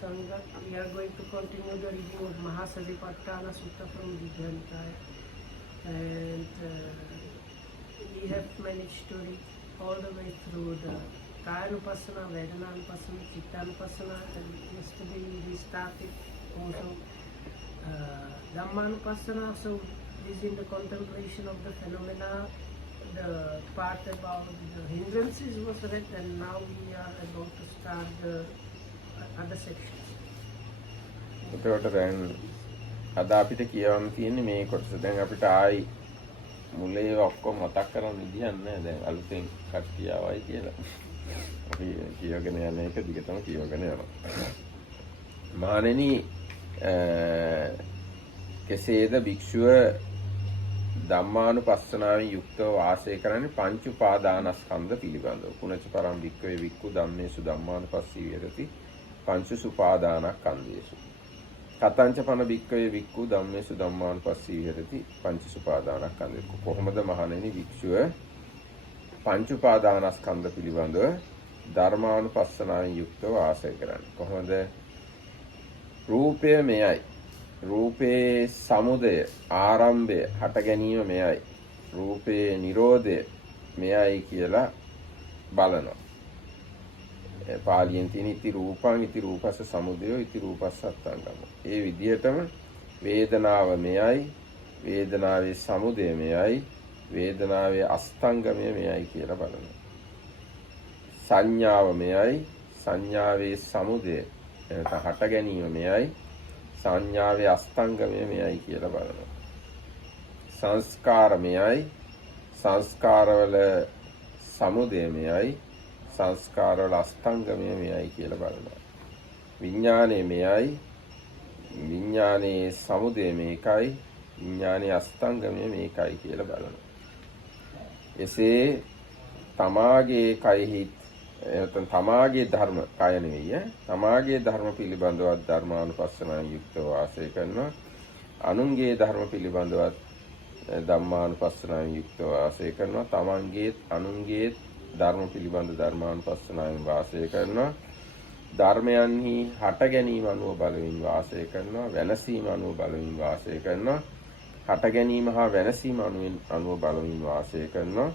Sangha, we are going to continue the reading of Maha Satipatthana Sutta from Vijayantaya. And we have managed to read all the way through the Kayanupassana, Vedananupassana, Chittanupassana, and yesterday we started also Dhammanupassana. So this is in the contemplation of the phenomena. The part about the hindrances was read, and now we are about to start the other section. එතකොට දැන් අද අපිට කියවන්න තියෙන්නේ මේ කොටස. දැන් අපිට ආයි මුලේ ඔක්කොම මතක් කරන්න විදියක් නැහැ. දැන් අලුතෙන් කට්ටිය ආවයි කියලා. අපි කියවගෙන යන එක දිගටම කියවගෙන යනවා. මහණෙනි, කෙසේද භික්ෂුව ධම්මානුපස්සනාවෙන් යුක්තව වාසය කරන්නේ පංච උපාදානස්කන්ධ පිළිබඳව. කුණච පරම් භික්ඛවේ භික්ඛු ධම්මේසු ධම්මානුපස්සී විහෙරති පංච සුපාදානස්කන්ධේසු. කතංච පන භික්ඛවේ භික්ඛු ධම්මේසු ධම්මානුපස්සී විහෙරති පංච සුපාදානස්කන්ධේසු. කොහොමද මහණෙනි භික්ෂුව පංච උපාදානස්කන්ධ පිළිබඳව ධර්මානුපස්සනාවෙන් යුක්තව වාසය කරන්නේ? කොහොමද? රූපය මෙයයි. රූපේ සමුදය ආරම්භය හට ගැනීම මෙයයි. රූපේ නිරෝධය මෙයයි කියලා බලනවා. පාලියෙන් තියෙන ඉති රූපං ඉති රූපස්ස සමුදයෝ ඉති රූපස්ස අත්තංගම. ඒ විදිහටම වේදනාව මෙයයි, වේදනාවේ සමුදය මෙයයි, වේදනාවේ අස්තංගමය මෙයයි කියලා බලනවා. සංඥාව මෙයයි, සංඥාවේ සමුදය එතන හට ගැනීම මෙයයි, සංඥාවේ අස්තංගමය මෙයයි කියලා බලනවා. සංස්කාර මෙයයි, සංස්කාරවල සමුදය මෙයයි, සංස්කාරවල අස්තංගමය මෙයයි කියලා බලනවා. විඥානය මෙයයි, විඥානයේ සමුදය මේකයි, විඥානයේ අස්තංගමය මේකයි කියලා බලනවා. එසේ තමාගේ කයෙහි එතන තමාගේ ධර්ම කය නෙවෙයි තමාගේ ධර්ම පිළිබඳව ධර්මානුපස්සනාවෙන් යුක්තව වාසය කරනවා. අනුන්ගේ ධර්ම පිළිබඳව ධම්මානුපස්සනාවෙන් යුක්තව වාසය කරනවා. තමන්ගේ අනුන්ගේ ධර්ම පිළිබඳ ධර්මානුපස්සනාවෙන් වාසය කරනවා. ධර්මයන්හි හට ගැනීම අනුව බලමින් වාසය කරනවා. වෙනසීම අනුව බලමින් වාසය කරනවා. හට ගැනීම හා වෙනසීම අනුව බලමින් වාසය කරනවා.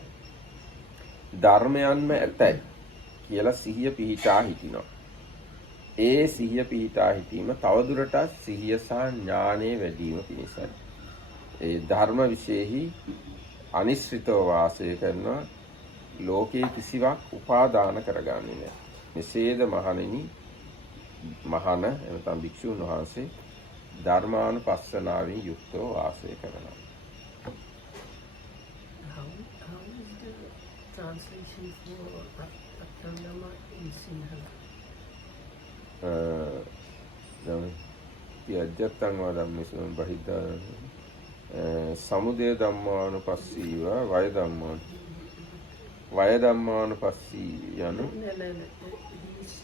ධර්මයන්ම ඇතයි කියලා සිහිය පිහිටා හිටිනවා. ඒ සිහිය පිහිටා හිටීම තවදුරටත් සිහිය සහ ඥානයේ වැඩි වීම පිණිසයි. ඒ ධර්ම විශේෂෙහි අනිශ්චිතව වාසය කරනවා. ලෝකේ කිසිවක් උපාදාන කරගන්නේ නැහැ. මෙසේද මහණෙනි, මහාන එනතම් භික්ෂුන් වහන්සේ ධර්මානුපස්සනාවෙන් යුක්තව වාසය කරනවා. Translation for Attangama in Sinhala. යජ්ජත්තං වදම්මේසුන් බහිද්දා සමුදය ධම්මානුපස්සීව වය ධම්මාන වය ධම්මානුපස්සී යනු This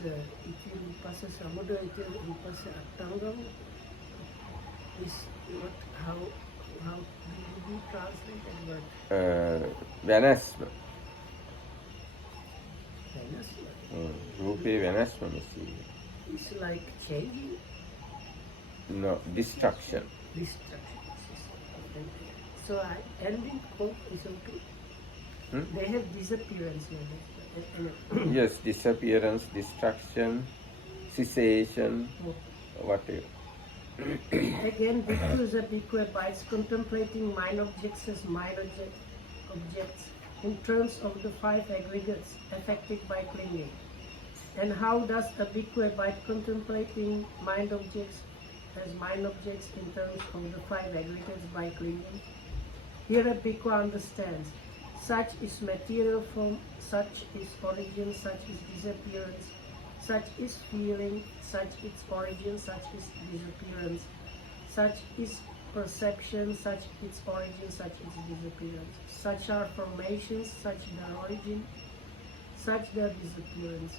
ඉති රූපස්ස සමුදය ඉති රූපස්ස අත්තංගම is what how do you translate that word? වෙනස්ම රූපේ වෙනස්ම මෙසී. It's like changing? No, destruction. So ending hope is okay? They have disappearance. Yes, disappearance, destruction, cessation, whatever. Again, bhikkhu is a bhikkhu abides contemplating mind objects as mind objects in terms of the five aggregates affected by clinging. And how does a bhikkhu abide contemplating mind objects as mind objects in terms of the five aggregates by clinging? Here a bhikkhu understands, such is material form, such is origin, such is disappearance, such is feeling, such its origin, such is disappearance, such is perception, such its origin, such its disappearance. Such are formations, such their origin, such their disappearance.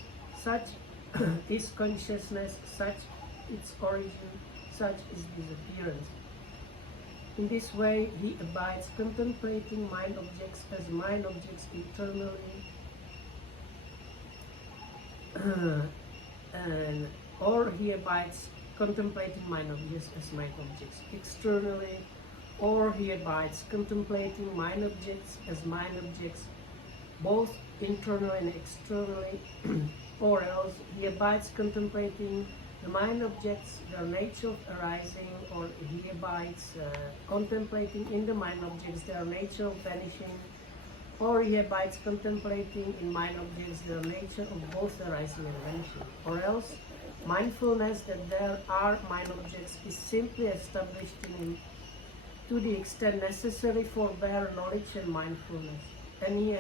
Such is consciousness, such its origin, such is disappearance. In this way, he abides contemplating mind objects as mind objects eternally and or he abides contemplating mind objects as mind objects externally, or he abides contemplating mind objects as mind objects both internally and externally, or else he abides contemplating the mind objects, their nature of arising, or he abides contemplating in the mind objects, their nature of vanishing, or he abides contemplating in mind objects, their nature of both arising and vanishing, or else mindfulness that there are mind objects is simply established in him to the extent necessary for bare knowledge and mindfulness, and he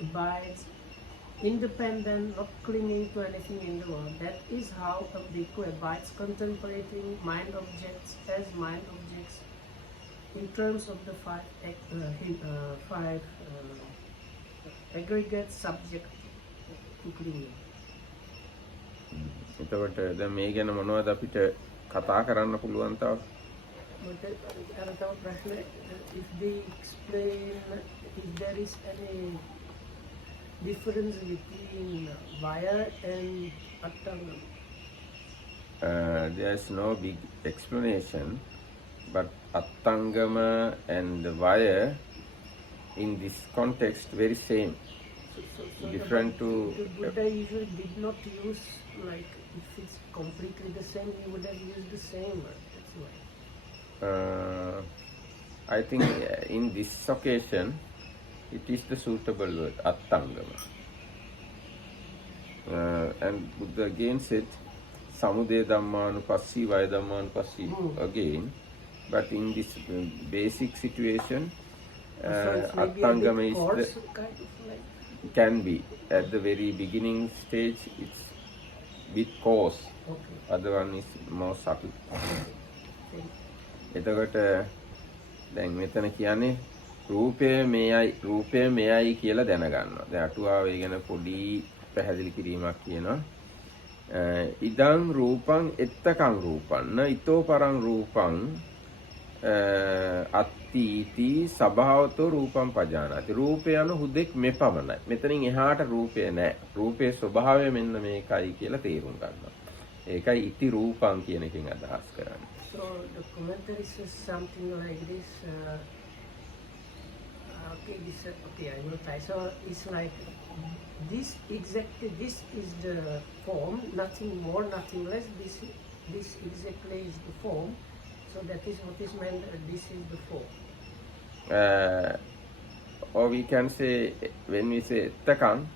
abides independent, not clinging to anything in the world. That is how a bhikkhu abides contemplating mind objects as mind objects in terms of the five aggregate subject to clinging. එතකොට දැන් මේ ගැන මොනවද අපිට කතා කරන්න පුළුවන් තව? If they explain if there is any difference between Vaya and Attanga. There is no big explanation, but Attangama and Vaya in this context very same. So Different to the Buddha usually did not use, like, if it's completely the same, he would have used the same word. That's why. I think in this occasion it is the suitable word, Attangama. And Buddha again said, Samudaya Dhammanupassi, Vaya Dhammanupassi again. But in this basic situation, Attangama is the, kind of like, can be. At the very beginning stage, it's with cause. okay. Other one is more subtle. Okay. එතකොට දැන් මෙතන කියන්නේ රූපය මෙයයි කියලා දැනගන්නවා. දැන් අටුවාව ඒ ගැන පොඩි පැහැදිලි කිරීමක් කියනවා. ඉදං රූපං එත්තකං රූපං න ඊතෝ පරං රූපං අත්ථීති සබාවතෝ රූපං පජානාති. රූපය යන හුදෙක් මෙපමණයි. මෙතනින් එහාට රූපය නැහැ. රූපයේ ස්වභාවය මෙන්න මේකයි කියලා තේරුම් ගන්නවා. ඒකයි ඉති රූපං කියන එකෙන් අදහස් කරන්නේ. So the commentary says something like this. Okay, I will try. So it's like this exactly. This is the form, nothing more, nothing less. This exactly is the form. So that is what is meant. This is the form. Or we can say, when we say takang,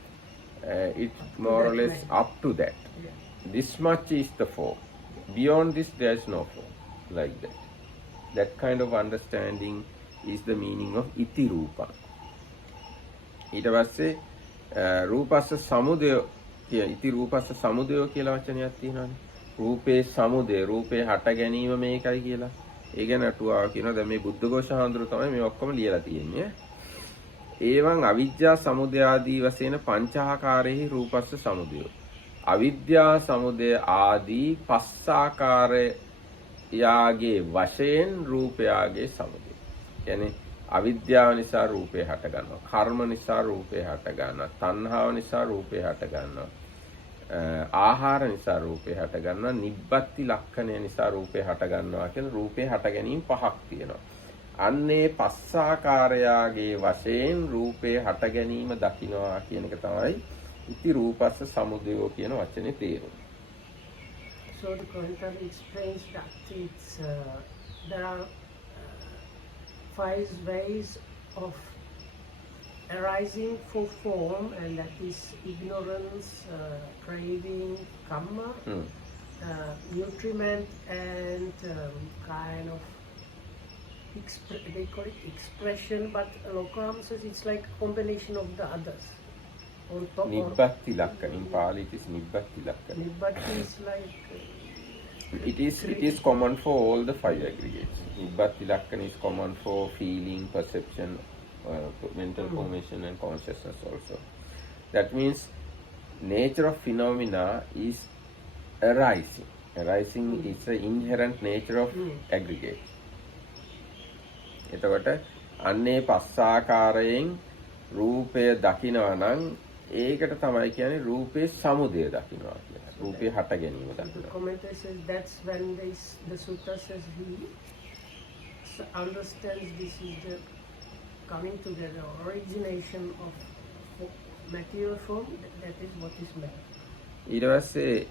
it's more or less up to that. Yeah. This much is the form. Beyond this, there is no form. Like that. That kind of understanding is the meaning of iti rupa. ඊට පස්සේ රූපස්ස සමුදය ඉති රූපස්ස සමුදය කියලා වචනයක් තියෙනවානේ. රූපේ සමුදය, රූපේ හට ගැනීම මේකයි කියලා. ඒ ගැන අටුවාව කියනවා. දැන් මේ බුද්ධඝෝෂ හාමුදුරුවෝ තමයි මේ ඔක්කොම ලියලා තියෙන්නේ. ඒවං අවිජ්ජා සමුදය ආදී වශයෙන් පංචාකාරෙහි රූපස්ස සමුදය. අවිද්‍යා සමුදය ආදී පස්සාකාරයාගේ වශයෙන් රූපයාගේ සමුදය. කියන්නේ අවිද්‍යාව නිසා රූපේ හට ගන්නවා. කර්ම නිසා රූපේ හට ගන්නවා. තණ්හාව නිසා රූපේ හට ගන්නවා. ආහාර නිසා රූපේ හට ගන්නවා. නිබ්බත්ති ලක්ෂණය නිසා රූපේ හට ගන්නවා කියන රූපේ හට ගැනීම පහක් තියෙනවා. අන්නේ පස්සාකාරයාගේ වශයෙන් රූපේ හට ගැනීම දකින්නවා කියන එක තමයි ඉති රූපස්ස සමුදයෝ කියන වචනේ තේරුම. So the commentary explains that it's there are 5 ways of arising for form, and that is ignorance, craving, karma, nutriment, and kind of they call it expression, but Lokam says it's like a combination of the others. On top නිබ්බත්ති ලක්ෂණ. In Pali it is නිබ්බත්ති ලක්ෂණ. Nibbati is like It is common for all the 5 aggregates. Nibbatti lakkana is common for feeling, perception, mental formation and consciousness also. That means nature of phenomena is arising. Arising is the inherent nature of aggregate. එතකොට අන්නේ පස්සාකාරයෙන් රූපය දකිනවා නම් ඒකට තමයි කියන්නේ රූපේ සමුදය දකින්නවා කියලා. රූපේ හට ගැනීම The දකින්නවා. commentator says that's when the sutta says he understands this is the coming together, origination of material form. That is what is meant. ඊට පස්සේ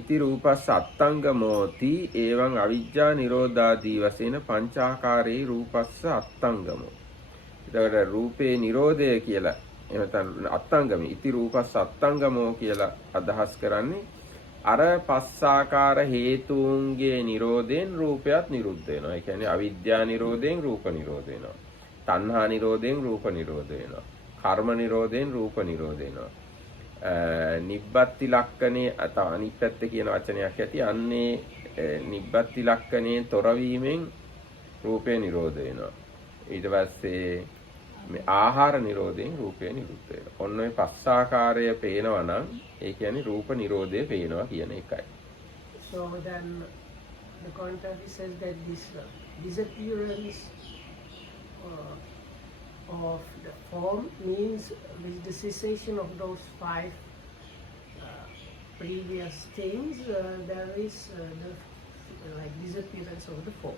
ඉති රූපස්ස අත්තංගමෝති එවං අවිජ්ජා නිරෝධාදී වශයෙන් පංචාකාරේ රූපස්ස අත්තංගමෝ. එතකොට රූපේ නිරෝධය කියලා එහෙම නැත්නම් අත්තංගම ඉති රූපස්ස අත්තංගමෝ කියලා අදහස් කරන්නේ අර පස්සාකාර හේතුන්ගේ නිරෝධයෙන් රූපයත් නිරුද්ධ වෙනවා. ඒ කියන්නේ අවිද්‍යා නිරෝධයෙන් රූප නිරෝධ වෙනවා. තණ්හා නිරෝධයෙන් රූප නිරෝධ වෙනවා. කර්ම නිරෝධයෙන් රූප නිරෝධ වෙනවා. නිබ්බත්ති ලක්ෂණේ අනිත් පැත්තේ කියන වචනයක් ඇති අන්නේ නිබ්බත්ති ලක්ෂණේ තොරවීමෙන් රූපේ නිරෝධ වෙනවා. ඊට පස්සේ මේ ආහාර නිරෝධයෙන් රූපේ නිරුද්ධ වෙනවා. ඔන්න ඔය පස්සාකාරය පේනවා නම් ඒ කියන්නේ රූප නිරෝධය පේනවා කියන එකයි. So then the commentary says that this disappearance of the form means with the cessation of those five previous things, there is the like disappearance of the form.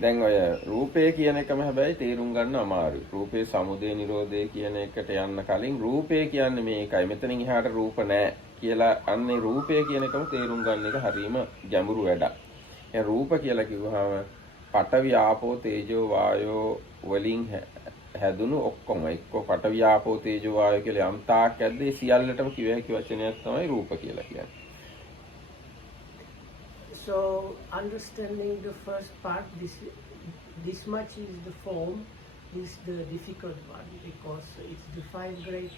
දැන් ඔය රූපය කියන එකම හැබැයි තේරුම් ගන්න අමාරුයි. රූපේ සමුදය නිරෝධය කියන එකට යන්න කලින් රූපය කියන්නේ මේකයි. මෙතනින් එහාට රූප නැහැ කියලා අන්නේ රූපය කියන එකම තේරුම් ගන්න එක හරීම ගැඹුරු වැඩක්. දැන් රූප කියලා කිව්වහම පඨවි ආපෝ තේජෝ වායෝ වලින් හැදුණු ඔක්කොම එක්ක පඨවි ආපෝ තේජෝ වායෝ කියලා යම් තාක් ඇද්ද ඒ සියල්ලටම කිව හැකි වචනයක් තමයි රූප කියලා කියන්නේ. So understanding the first part, this much is the form, is the difficult one because it's the five great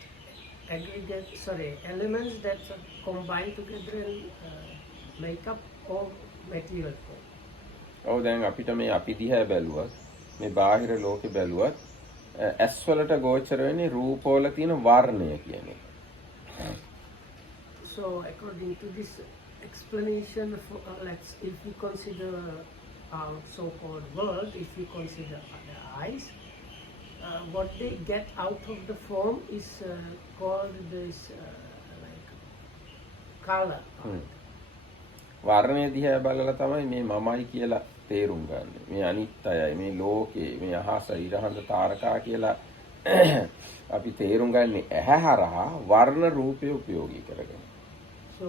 elements that are combined together and make up all material form. ඔව් දැන් අපිට මේ අපි දිහා බැලුවත් මේ බාහිර ලෝකෙ බැලුවත් ඇස් වලට ගෝචර වෙන්නේ රූපවල තියෙන වර්ණය කියන එක. So according to this explanation, if we consider our so-called world, if we consider the eyes, what they get out of the form is called this like color. වර්ණය දිහා බලලා තමයි මේ මමයි කියලා තේරුම් ගන්න. මේ අනිත්‍යයි, මේ ලෝකේ, මේ අහස, ඉරහඳ තාරකා කියලා අපි තේරුම් ගන්නේ ඇහැ හරහා වර්ණ රූපය උපයෝගී කරගෙන. So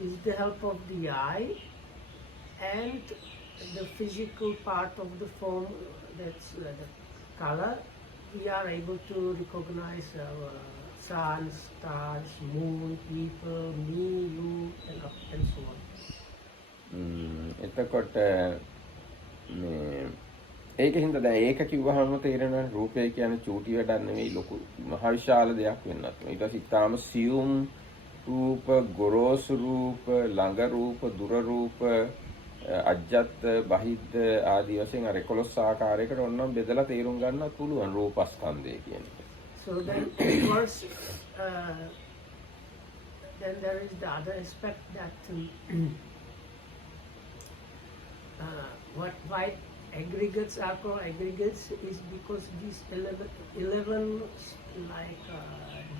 with the help of the eye and the physical part of the form, that's the color, we are able to recognize our sun, stars, moon, people, me, you, and so on. එතකොට මේ ඒකින්ද දැන් ඒක කිව්වහම තේරෙනවා රූපය කියන්නේ චූටි වැඩක් නෙවෙයි ලොකු මහ විශාල දෙයක් වෙන්නත්. ඊට පස්සේ ඊටාම සියුම් රූප, ගොරෝසු රූප, ළඟ රූප, දුර රූප, අජ්ජත්, බහිද්ද ආදී වශයෙන් අර 11 ආකාරයකට ඔන්නම් බෙදලා තේරුම් ගන්නත් පුළුවන් රූපස්කන්ධය කියන එක. So then of course then there is the other aspect that why aggregates are called aggregates is because these 11 like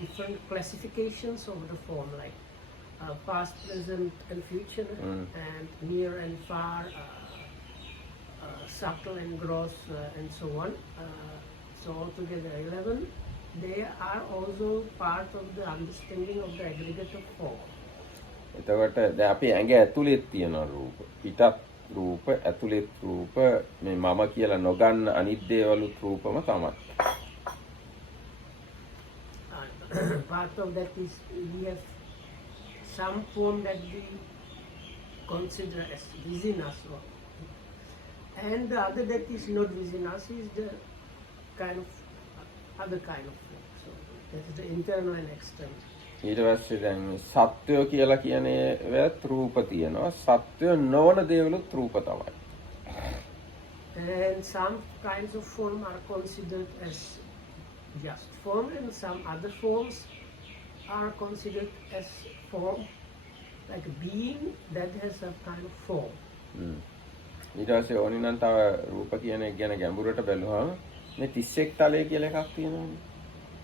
different classifications of the form, like past, present, and future, and near and far, subtle and gross, and so on. So altogether 11. They are also part of the understanding of the aggregate of form. එතකොට දැන් අපි ඇඟ ඇතුලේ තියෙන රූප, පිටත් රූප, ඇතුලේ රූප, මේ මම කියලා නොගන්න අනිත් දේවලුත් රූපම තමයි. Part of that is we have some form that we consider as within us, and the other that is not within us is the kind of other kind of form. So that is the internal and external. ඊට පස්සේ දැන් සත්වය කියලා කියන ඒවත් රූප තියෙනවා. සත්වය නොවන දේවලුත් රූප තමයි. And some kinds of form are considered as just form, and some other forms are considered as form, like a being that has a kind of form. ඊට පස්සේ ඕනි නම් තව රූප කියන එක ගැන ගැඹුරට බැලුවම මේ 31 තලය කියලා එකක් තියෙනවානේ.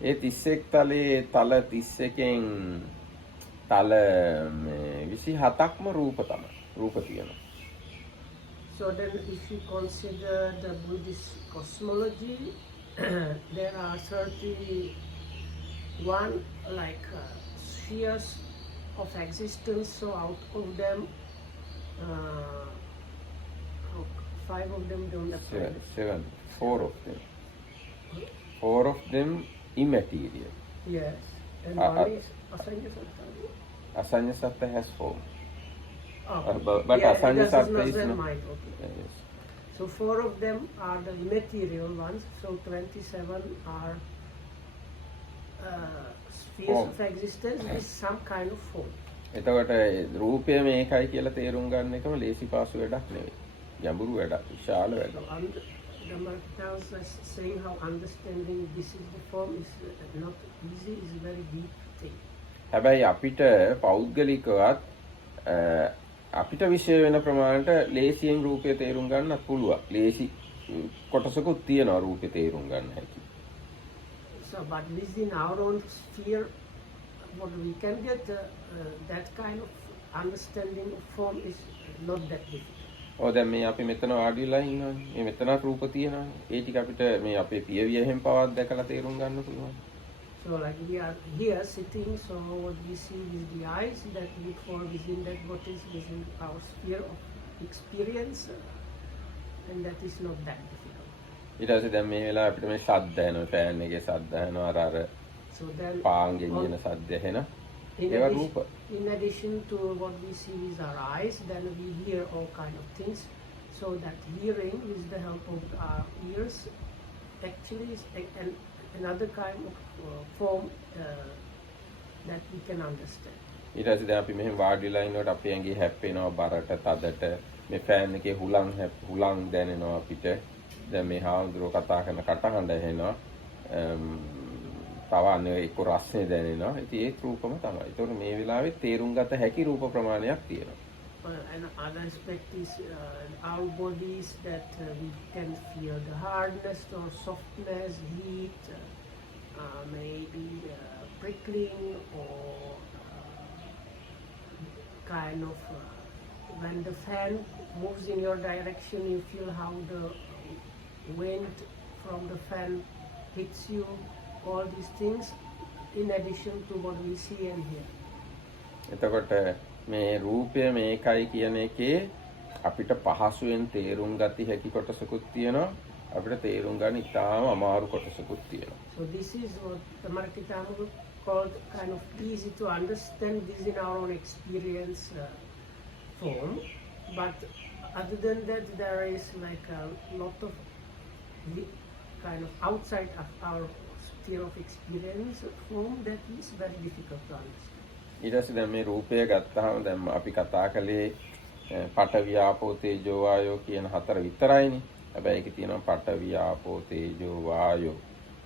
ඒ 31 තලයේ තල 31න් තල 27ක්ම රූප තමයි. රූප තියෙනවා. So then if you consider the Buddhist cosmology, there are 31 like spheres of existence. So out of them, 5 of them don't apply. Four of them. 4 of them immaterial. Yes. And one is Asanya Satta. Asanya Satta has 4. But Asanya Satta is not not. mind. Okay. Yes. So 4 of them are the immaterial ones. So 27 are spheres Form. of existence with some kind of form. එතකොට රූපය මේකයි කියලා තේරුම් ගන්න එකම ලේසි පාසු වැඩක් නෙවෙයි. ගැඹුරු වැඩක්, විශාල So වැඩක්. the Marketers are saying how understanding this is the form is not easy, is a very deep thing. හැබැයි අපිට පෞද්ගලිකවත් අපිට විශේෂ වෙන ප්‍රමාණයට ලේසියෙන් රූපය තේරුම් ගන්නත් පුළුවන්. ලේසි කොටසකුත් තියෙනවා රූපය තේරුම් ගන්න හැකි. So but within our own sphere, what we can get that kind of understanding of form is not that difficult. දැන් මේ අපි මෙතන වාඩි වෙලා ඉන්නවානේ. මේ මෙතන රූප තියෙනවානේ. ඒ ටික අපිට මේ අපේ පියවියෙන් පවත් දැකලා තේරුම් ගන්න පුළුවන්. So like we are here sitting, so what we see with the eyes, that we fall within that what is within our sphere of experience, and that is not that difficult. ඊට පස්සේ දැන් මේ වෙලාව අපිට මේ ශබ්ද ඇහෙනවා, ෆෑන් එකේ ශබ්ද ඇහෙනවා, අර So then පාංගෙන් එන ශබ්ද ඇහෙනවා. ඒවා රූප. in addition to what we see with our eyes, then we hear all kind of things. So that hearing with the help of our ears actually is another kind of form that we can understand. ඊට පස්සේ දැන් අපි මෙහෙම වාඩි වෙලා ඉන්නකොට අපේ ඇඟේ හැප්පෙනවා බරට තදට මේ ෆෑන් එකේ හුලං දැනෙනවා අපිට. දැන් මේ හාමුදුරුවෝ කතා කරන කටහඬ ඇහෙනවා. තව අනේ එක්ක රස්නේ දැනෙනවා. ඉතින් ඒක රූපම තමයි. ඒතකොට මේ වෙලාවේ තේරුම් ගත හැකි රූප ප්‍රමාණයක් තියෙනවා. And other aspect is our bodies that we can feel the hardness or softness, heat, maybe prickling or kind of when the fan moves in your direction, you feel how the wind from the fan hits you. All these things in addition to what we see and hear. එතකොට මේ රූපය මේකයි කියන එකේ අපිට පහසුවෙන් තේරුම් ගත හැකි කොටසකුත් තියෙනවා. අපිට තේරුම් ගන්න ඉතාම අමාරු කොටසකුත් තියෙනවා. So this is what the Marketers called kind of easy to understand. This in our own experience form. But other than that, there is like a lot of kind of outside of our sphere of experience form that is very difficult to understand. ඊට පස්සේ දැන් මේ රූපය ගත්තාම දැන් අපි කතා කළේ පඨවි ආපෝ තේජෝ වායෝ කියන හතර විතරයිනේ. හැබැයි ඒකේ තියෙනවා පඨවි ආපෝ තේජෝ වායෝ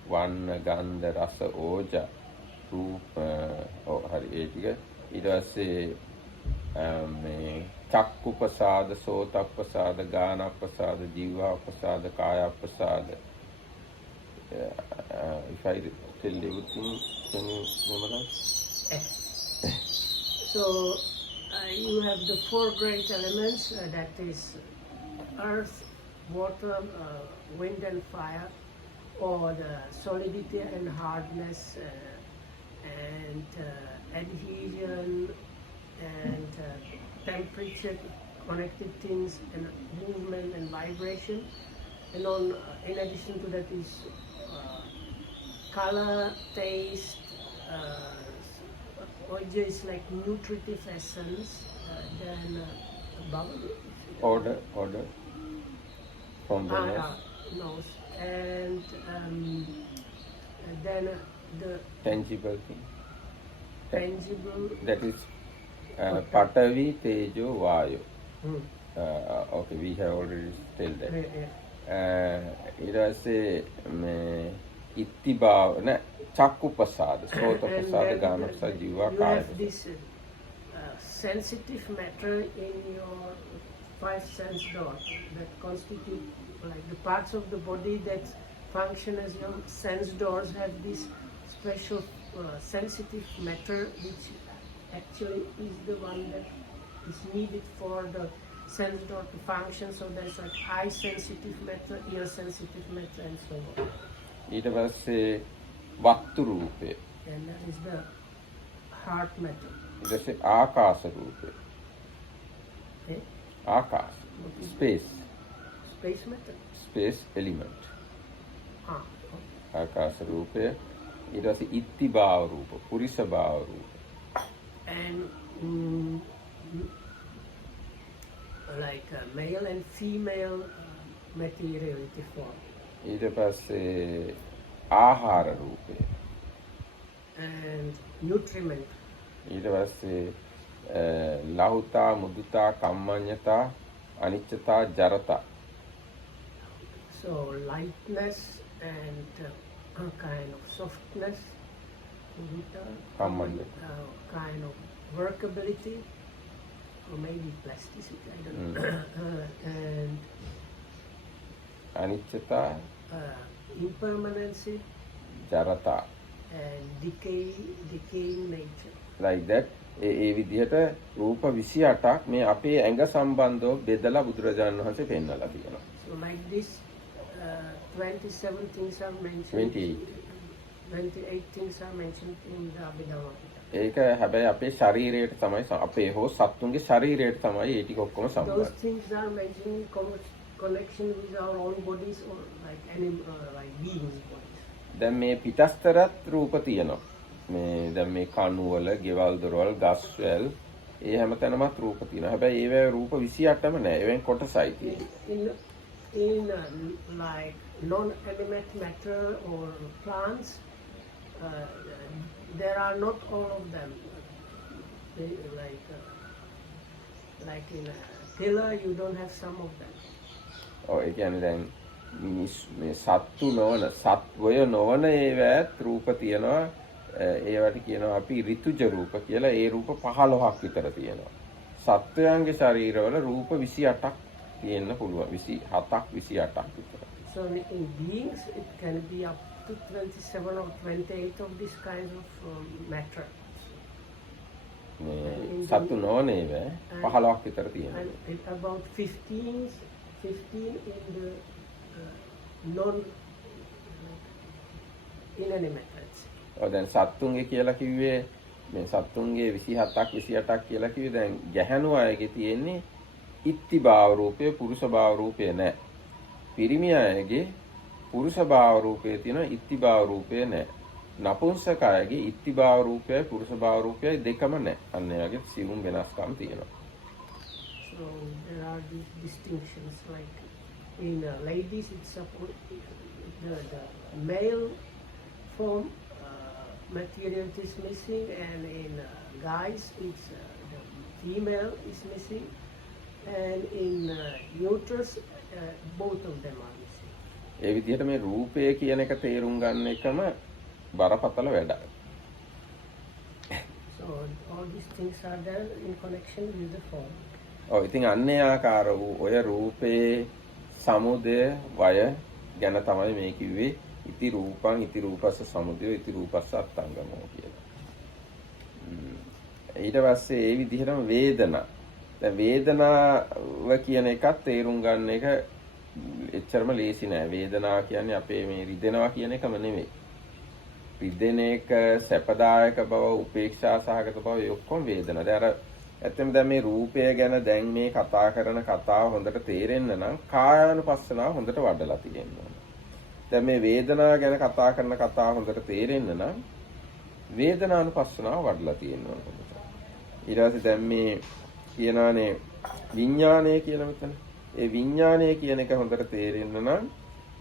වන්න ගන්ධ රස ඕජ රූප හරි ඒ ටික. ඊට පස්සේ මේ චක්කුපසාද සෝතප්පසාද ගානප්පසාද ජීවාප්පසාද කායප්පසාද. If I tell everything, can you memorize? So you have the 4 great elements, that is earth, water, wind and fire, or the solidity and hardness and adhesion and temperature, connected things and movement and vibration. And in addition to that is color, taste, Oja is like nutritive essence, then bubble. Order from the nose. And then the tangible thing. tangible. That is Patavi, Tejo, Vayu. Okay, we have already told that. It was a Ittibav, Chakku Pasad, Sota Pasad, Ganapsa, Jiva, You have this sensitive matter in your 5 sense doors that constitute like the parts of the body that function as your sense doors have this special sensitive matter which actually is the one that is needed for the sense or to function. So there's like eye sensitive matter, ear sensitive matter, and so on. ඊට පස්සේ වස්තු රූපය. And that is the heart matter. ඊට පස්සේ ආකාශ රූපය. Okay? ආකාශ. Space. Space matter. Space element. Okay. ආකාශ රූපය. ඊට පස්සේ ඉත්ති භාව රූප, පුරිස භාව රූප. And like male and female materiality form. ඊට පස්සේ ආහාර රූපය. And nutriment. ඊට පස්සේ ලහුතා, මුදුතා, කම්මඤ්ඤතා, අනිච්චතා, ජරතා. So lightness and kind of softness, කම්මඤ්ඤතා. kind of workability, or maybe plasticity, I don't know. And අනිච්චතා, impermanency ජරතා. and decaying nature. Like that. ඒ විදිහට රූප 28ක් මේ අපේ ඇඟ සම්බන්ධව බෙදලා බුදුරජාණන් වහන්සේ පෙන්වලා තියෙනවා. So like this 27 things are mentioned. 28 things are mentioned in the Abhidhamma. ඒක හැබැයි අපේ ශරීරයට තමයි අපේ හෝ සත්තුන්ගේ ශරීරයට තමයි ඒ ටික ඔක්කොම Those සම්බන්ධ. things are mentioned in connection with our own bodies or like like beings' bodies. දැන් මේ පිටස්තරත් රූප තියෙනවා. මේ දැන් මේ කණු වල, ගෙවල් දොරවල්, ගස්වැල් ඒ හැමතැනමත් රූප තියෙනවා. හැබැයි ඒවැ රූප 28ම නෑ. ඒවෙන් කොටසයි තියෙන්නේ. In like non-animate matter or plants, there are not all of them. They, like in a pillar, you don't have some of them. ඔව් ඒ කියන්නේ දැන් මේ සත්තු නොවන, සත්වය නොවන ඒවැත් රූප තියෙනවා. ඒවට කියනවා අපි ඍතුජ රූප කියලා. ඒ රූප 15ක් විතර තියෙනවා. සත්වයන්ගේ ශරීරවල රූප 28ක් තියෙන්න පුළුවන්. 27ක් 28ක් විතර. So in beings, it can be up to 27 or 28 of these kinds of matter. මේ සත්තු නොවන ඒවා 15ක් විතර තියෙනවා. And about 15 in the non-inanimate. ඔව් දැන් සත්තුන්ගේ කියලා කිව්වේ මේ සත්තුන්ගේ 27ක් 28ක් කියලා කිව්වේ දැන් ගැහැණු අයගේ තියෙන්නේ ඉත්ති භාව රූපය, පුරුෂ භාව රූපය නැහැ. පිරිමි අයගේ පුරුෂ භාව රූපය තියෙනවා, ඉත්ති භාව රූපය නැහැ. නපුංසක අයගේ ඉත්ති භාව රූපයයි පුරුෂ භාව රූපයයි දෙකම නැහැ. අන්න ඒ වගේ සිවුම් වෙනස්කම් තියෙනවා. So there are these distinctions, like in ladies it's the male form material is missing, and in guys it's the female is missing, and in uterus both of them are missing. ඒ විදිහට මේ රූපය කියන එක තේරුම් ගන්න එකම බරපතල වැඩක්. So all these things are there in connection with the form. ඔව් ඉතින් අන්නේ ආකාර වූ ඔය රූපේ සමුදය වය ගැන තමයි මේ කිව්වේ ඉති රූපං ඉති රූපස්ස සමුදය ඉති රූපස්ස අත්ංගමෝ කියලා. ඊට පස්සේ ඒ විදිහටම වේදනා. දැන් වේදනාව කියන එකත් තේරුම් ගන්න එක එච්චරම ලේසි නෑ. වේදනාව කියන්නේ අපේ මේ රිදෙනවා කියන එකම නෙමෙයි. රිදෙන එක සැපදායක බව, උපේක්ෂා සහගත බව ඒ ඔක්කොම වේදනා. දැන් අර ඇත්තම දැන් මේ රූපය ගැන දැන් මේ කතා කරන කතාව හොඳට තේරෙන්න නම් කායානුපස්සනාව හොඳට වඩලා තියෙන්න ඕන. දැන් මේ වේදනාව ගැන කතා කරන කතාව හොඳට තේරෙන්න නම් වේදනානුපස්සනාව වඩලා තියෙන්න ඕන. ඊට පස්සේ දැන් මේ කියනානේ විඥානය කියලා මෙතන. ඒ විඥානය කියන එක හොඳට තේරෙන්න නම්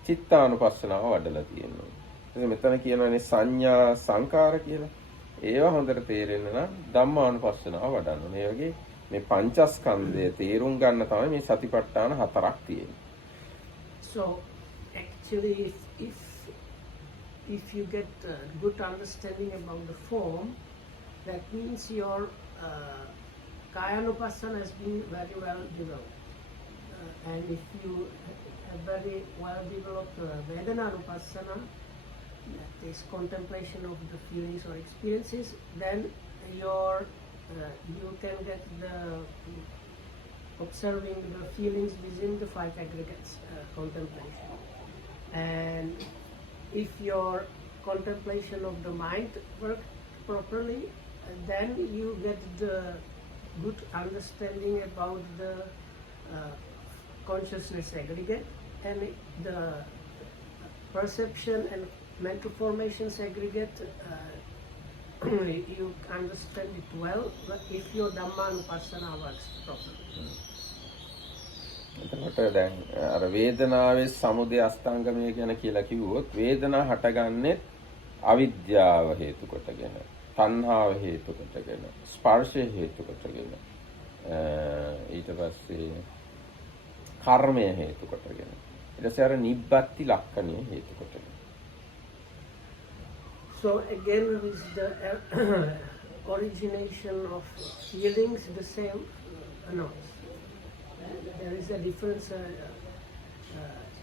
චිත්තානුපස්සනාව වඩලා තියෙන්න ඕන. මෙතන කියනවානේ සංඥා සංකාර කියලා. ඒවා හොඳට තේරෙන්න නම් ධම්මානුපස්සනාව වඩන්න ඕනේ. මේ වගේ මේ පංචස්කන්ධය තේරුම් ගන්න තමයි මේ සතිපට්ඨාන හතරක් තියෙන්නේ. So actually if you get a good understanding about the form, that means your kayanupassana has been very well developed. And if you have very well developed vedananupassana, that is contemplation of the feelings or experiences, then your you can get the observing the feelings within the five aggregates contemplation. And if your contemplation of the mind works properly, then you get the good understanding about the consciousness aggregate, and the perception and mental formations aggregate, you understand it well, but if your Dhammanupassana works properly. එතකොට දැන් අර වේදනාවේ සමුදය අස්තංගමය ගැන කියලා කිව්වොත් වේදනා හටගන්නේ අවිද්‍යාව හේතු කොටගෙන, තණ්හාව හේතු කොටගෙන, ස්පර්ශය හේතු කොටගෙන, ඊට පස්සේ කර්මය හේතු කොටගෙන, ඊට පස්සේ අර නිබ්බත්ති ලක්ෂණය හේතු කොටගෙන. So again with the origination of feelings, the same, no, there is a difference.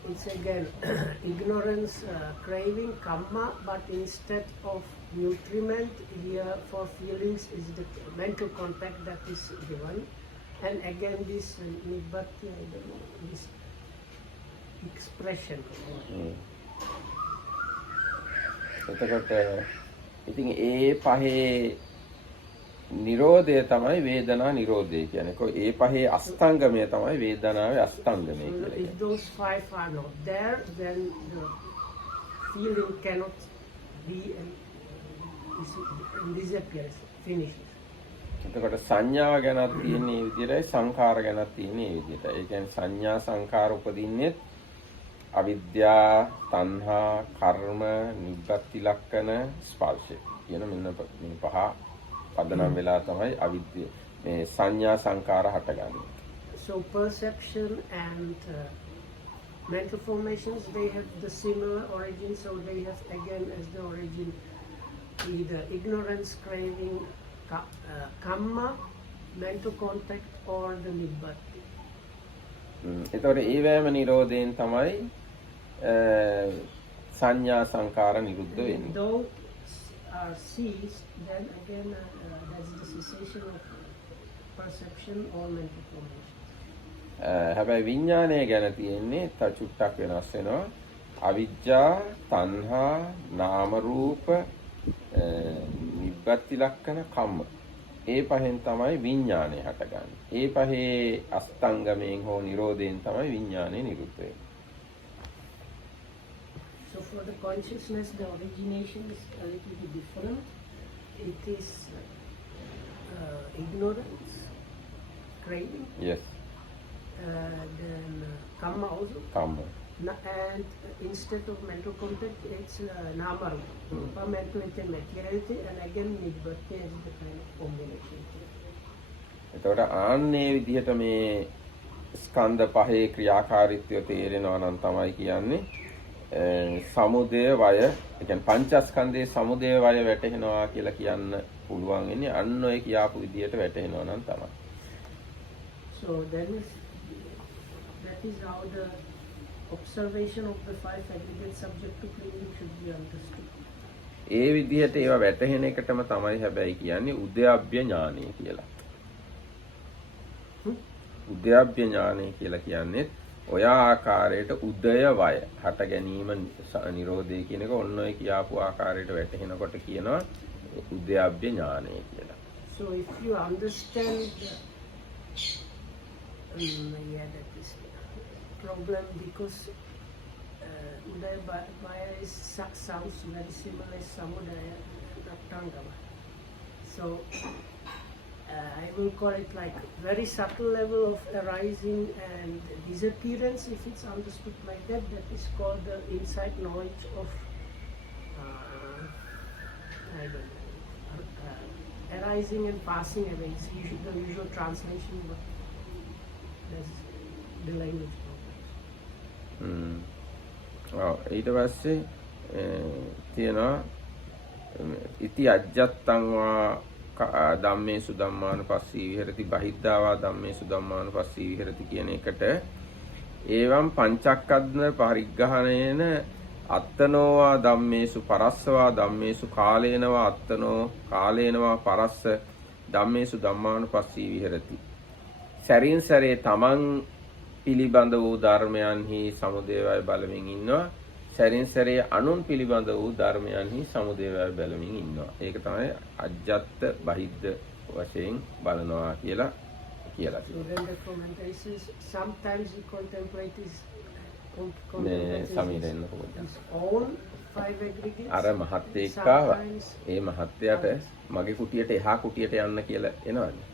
It's again ignorance, craving, kamma, but instead of nutriment here for feelings is the mental contact that is given, and again this nibbatti, I don't know, this expression. එතකොට ඉතින් ඒ පහේ නිරෝධය තමයි වේදනා නිරෝධය කියන්නේ. ඒ පහේ අස්තංගමය තමයි වේදනාවේ අස්තංගමය කියලා If those five are not there, then the feeling cannot be and disappears, finishes. එතකොට සංඥාව ගැනත් තියෙන මේ විදිහටයි සංඛාර ගැනත් තියෙන මේ විදිහටයි. ඒ කියන්නේ සංඥා සංඛාර උපදින්නේ අවිද්‍යා, තණ්හා, කර්ම, නිබ්බත්ති ලක්ෂණ, ස්පර්ශය කියන මෙන්න පහ පදනම් වෙලා තමයි අවිද්‍ය මේ සංඥා සංකාර හටගන්නේ. So perception and mental formations, they have the similar origin, so they have again as the origin either ignorance, craving, kamma, mental contact, or the nibbatti. එතකොට ඒ වෑම නිරෝධයෙන් තමයි සංඥා සංකාර නිරුද්ධ වෙන්නේ. Those are ceased, then again that's the cessation of perception or mental formation. හැබැයි විඥානය ගැන තියෙන්නේ තව චුට්ටක් වෙනස් වෙනවා. අවිජ්ජා, තණ්හා, නාම රූප, නිබ්බත්ති ලක්ෂණ, කම්ම. ඒ පහෙන් තමයි විඥානය හටගන්නේ. ඒ පහේ අස්තංගමයෙන් හෝ නිරෝධයෙන් තමයි විඥානය නිරුද්ධ වෙන්නේ. So for the consciousness, the origination is a little bit different. It is ignorance, craving. Yes. Then kamma also. Kamma. And instead of mental contact, it's nama rupa, mental and materiality, and again nibbatti as the kind of combination. එතකොට ආන්නේ විදිහට මේ ස්කන්ධ පහේ ක්‍රියාකාරීත්වය තේරෙනවා නම් තමයි කියන්නේ සමුදය වය, ඒ කියන්නේ පංචස්කන්ධයේ සමුදය වය වැටෙනවා කියලා කියන්න පුළුවන් වෙන්නේ අන්න ඔය කියාපු විදිහට වැටෙනවා නම් තමයි. So that is how the observation of the five aggregate subject to clinging should be understood. ඒ විදිහට ඒවා වැටහෙන එකටම තමයි හැබැයි කියන්නේ උද්‍යප්ප්‍ය ඥානය කියලා. උද්‍යප්ප්‍ය ඥානය කියලා කියන්නේ ඔය ආකාරයට උදය වය හට ගැනීම නිරෝධය කියන එක ඔන්න ඔය කියාපු ආකාරයට වැටහෙනකොට කියනවා උද්‍යප්ප්‍ය ඥානය කියලා. So if you understand that is problem, because Udaya Maya sounds very similar as Samudaya Raptangama. So I will call it like very subtle level of arising and disappearance. If it's understood like that, that is called the insight knowledge of I don't know, arising and passing away. It's the usual translation, but that's the language. ඊට පස්සේ තියෙනවා ඉති අජ්ජත්තං වා ධම්මේසු ධම්මානුපස්සී විහෙරති බහිද්ධාවා ධම්මේසු ධම්මානුපස්සී විහෙරති කියන එකට ඒවම් පංචක්කද්න පරිග්‍රහණයන අත්තනෝවා ධම්මේසු පරස්සවා ධම්මේසු කාලේනවා අත්තනෝ කාලේනවා පරස්ස ධම්මේසු ධම්මානුපස්සී විහෙරති. සැරින් සැරේ තමන් පිළිබඳ වූ ධර්මයන්හි සමුදේවය බලමින් ඉන්නවා. සැරින් සැරේ අනුන් පිළිබඳ වූ ධර්මයන්හි සමුදේවය බලමින් ඉන්නවා. ඒක තමයි අජ්ජත් බහිද්ද වශයෙන් බලනවා කියලා කියලා So then the commentary says, sometimes he contemplates his own five aggregates. අර මහත්තයෙක් ආවා. ඒ මහත්තයාට මගේ කුටියට එහා කුටියට යන්න කියලා එනවනේ.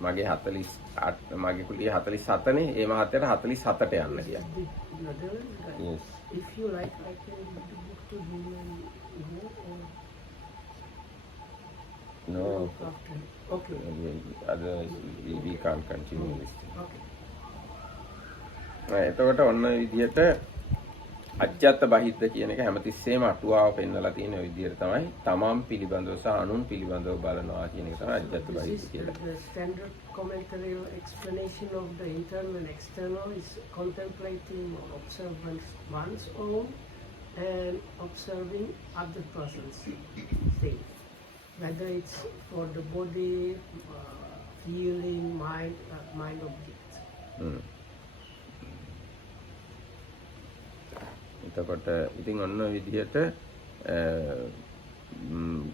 මගේ 48 මගේ කුටිය 47 නේ. ඒ මහත්තයාට 47ට යන්න කියලා. Yes. If you like, I can book to him and go or no. After. Okay. Otherwise we can't continue this thing. Okay. එතකොට ඔන්න විදිහට අජ්ජත් බහිද්ද කියන එක හැමතිස්සෙම අටුවාව පෙන්නලා තියෙන විදිහට තමයි තමන් පිළිබඳව සහ අනුන් පිළිබඳව බලනවා කියන එක තමයි අජ්ජත් බහිද්ද කියලා. The standard commentary explanation of the internal and external is contemplating or observing one's own and observing other person's things. Whether it's for the body, feeling, mind objects. එතකොට ඉතින් ඔන්න විදිහට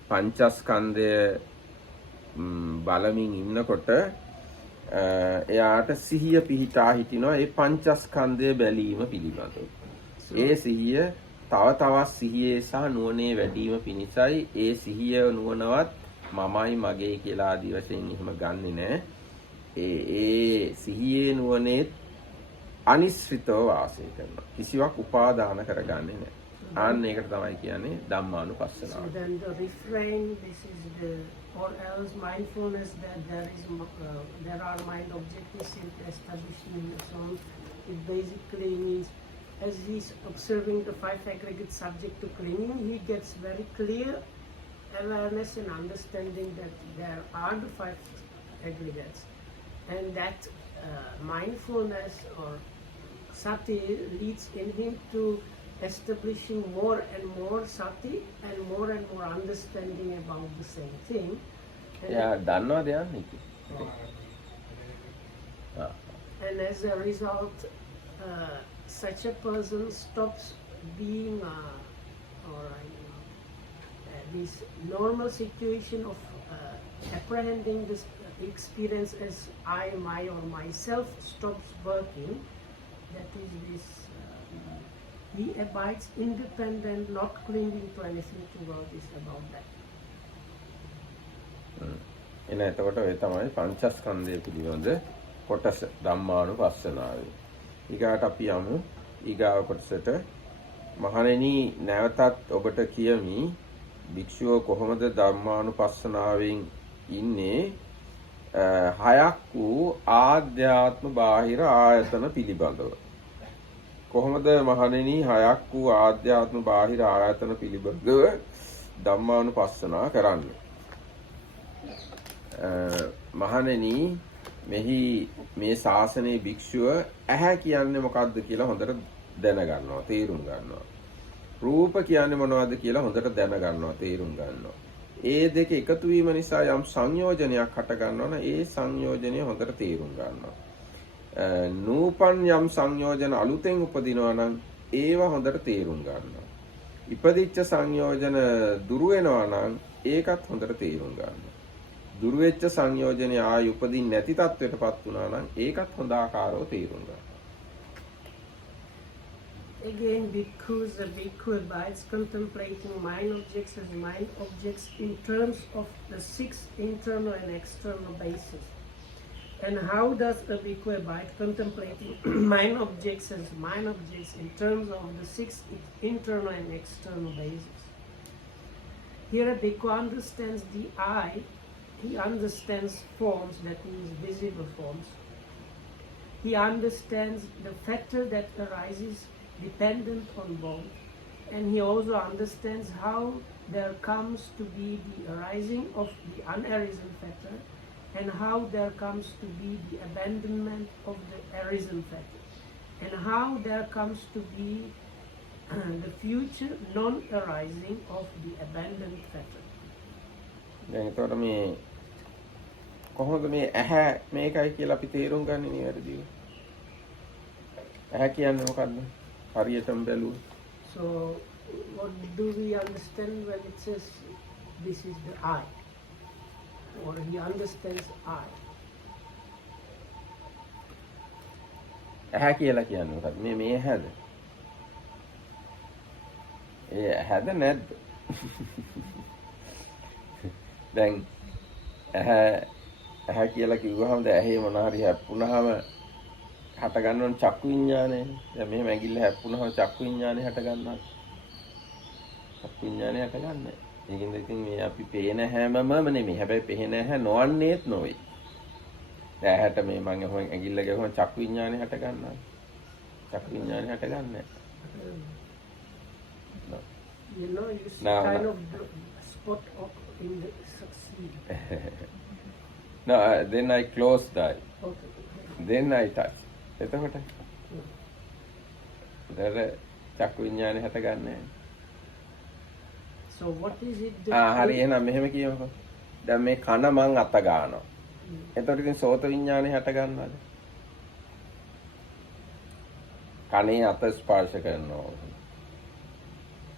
පංචස්කන්ධය බලමින් ඉන්නකොට එයාට සිහිය පිහිටා හිටිනවා ඒ පංචස්කන්ධය බැලීම පිළිබඳව. ඒ සිහිය තව තවත් සිහියේ සහ නුවණේ වැඩිම පිණිසයි ඒ සිහිය නුවණවත් මමයි මගේ කියලා ආදි වශයෙන් එහෙම ගන්නෙ නෑ. ඒ සිහියේ නුවණේ අනිශ්චිතව වාසය කරනවා. කිසිවක් උපාදාන කරගන්නේ නැහැ. ආන්න ඒකට තමයි කියන්නේ ධම්මානුපස්සනාව. So then the refrain, this is the, or else mindfulness that there are mind objectives establishing in the soul. It basically means as he's observing the five aggregate subject to clinging, he gets very clear awareness and understanding that there are the five aggregates, and that mindfulness or sati leads in him to establishing more and more sati and more understanding about the same thing. දන්නවද යන්නේ? And as a result, such a person stops being this normal situation of apprehending this experience as I, my, or myself stops working. That is this, he abides independent, not clinging to anything to world is about that. එන එතකොට ඒ තමයි පංචස්කන්ධය පිළිබඳ කොටස ධම්මානුපස්සනාවේ. ඊගාට අපි යමු ඊගාව කොටසට. මහණෙනි නැවතත් ඔබට කියමි භික්ෂුව කොහොමද ධම්මානුපස්සනාවෙන් ඉන්නේ හයක් වූ ආධ්‍යාත්ම බාහිර ආයතන පිළිබඳව. කොහොමද මහණෙනි හයක් වූ ආධ්‍යාත්ම බාහිර ආයතන පිළිබඳව ධම්මානුපස්සනා කරන්නේ? මහණෙනි මෙහි මේ ශාසනයේ භික්ෂුව ඇහැ කියන්නේ මොකක්ද කියලා හොඳට දැනගන්නවා, තේරුම් ගන්නවා. රූප කියන්නේ මොනවද කියලා හොඳට දැනගන්නවා, තේරුම් ගන්නවා. ඒ දෙක එකතු වීම නිසා යම් සංයෝජනයක් හට ගන්නවා නම් ඒ සංයෝජනය හොඳට තේරුම් ගන්නවා. නූපන් යම් සංයෝජන අලුතෙන් උපදිනවා නම් ඒවා හොඳට තේරුම් ගන්නවා. ඉපදිච්ච සංයෝජන දුරු වෙනවා නම් ඒකත් හොඳට තේරුම් ගන්නවා. දුරු වෙච්ච සංයෝජන ආයි උපදින්න නැති තත්ත්වයටපත් වුණා නම් ඒකත් හොඳ ආකාරව තේරුම් ගන්නවා. Again, bhikkhus, the bhikkhu abides contemplating mind objects as mind objects in terms of the six internal and external bases. And how does a bhikkhu abide contemplating mind objects as mind objects in terms of the six internal and external bases? Here a bhikkhu understands the eye, he understands forms, that means visible forms. He understands the factor that arises dependent on both, and he also understands how there comes to be the arising of the unarisen factor and how there comes to be the abandonment of the arisen factor, and how there comes to be the future non-arising of the abandoned pattern. දැන් එතකොට මේ කොහොමද මේ ඇහැ මේකයි කියලා අපි තේරුම් ගන්න නිවැරදිව? ඇහැ කියන්නේ මොකද්ද? හරියටම බැලුවොත්. So, what do we understand when it says this is the eye? Or he understands eye? ඇහැ කියලා කියන්නේ මොකද්ද? මේ ඇහැද? ඒ ඇහැද නැද්ද? දැන් ඇහැ කියලා කිව්වහම දැන් ඇහි මොන හරි හැප්පුණාම හට ගන්නවනේ චක්කු විඤ්ඤාණය. දැන් මෙහෙම ඇඟිල්ල හැප්පුණාම චක්කු විඤ්ඤාණය හට ගන්නවා. චක්කු විඤ්ඤාණය හට ගන්නෑ. ඒකින්ද ඉතින් මේ අපි පේන හැමම නෙමෙයි. හැබැයි පේන ඇහැ නොවන්නේත් නොවේ. දැන් ඇහැට මේ මම එහෙම ඇඟිල්ල ගහුවම චක්කු විඤ්ඤාණය හට ගන්නවා. චක්කු විඤ්ඤාණය හට ගන්නෑ. You know, you see No, kind no. of spot in the succeed. No, then I close the eye. Okay. Then I touch. එතකොට දර චක්කු විඤ්ඤාණය හට ගන්නෑ. So what is it හරි එහෙනම් මෙහෙම කියමුකෝ. දැන් මේ කන මං අත ගන්නවා. එතකොට ඉතින් සෝත විඤ්ඤාණය හට ගන්නවද? කනේ අත ස්පර්ශ කරනවා.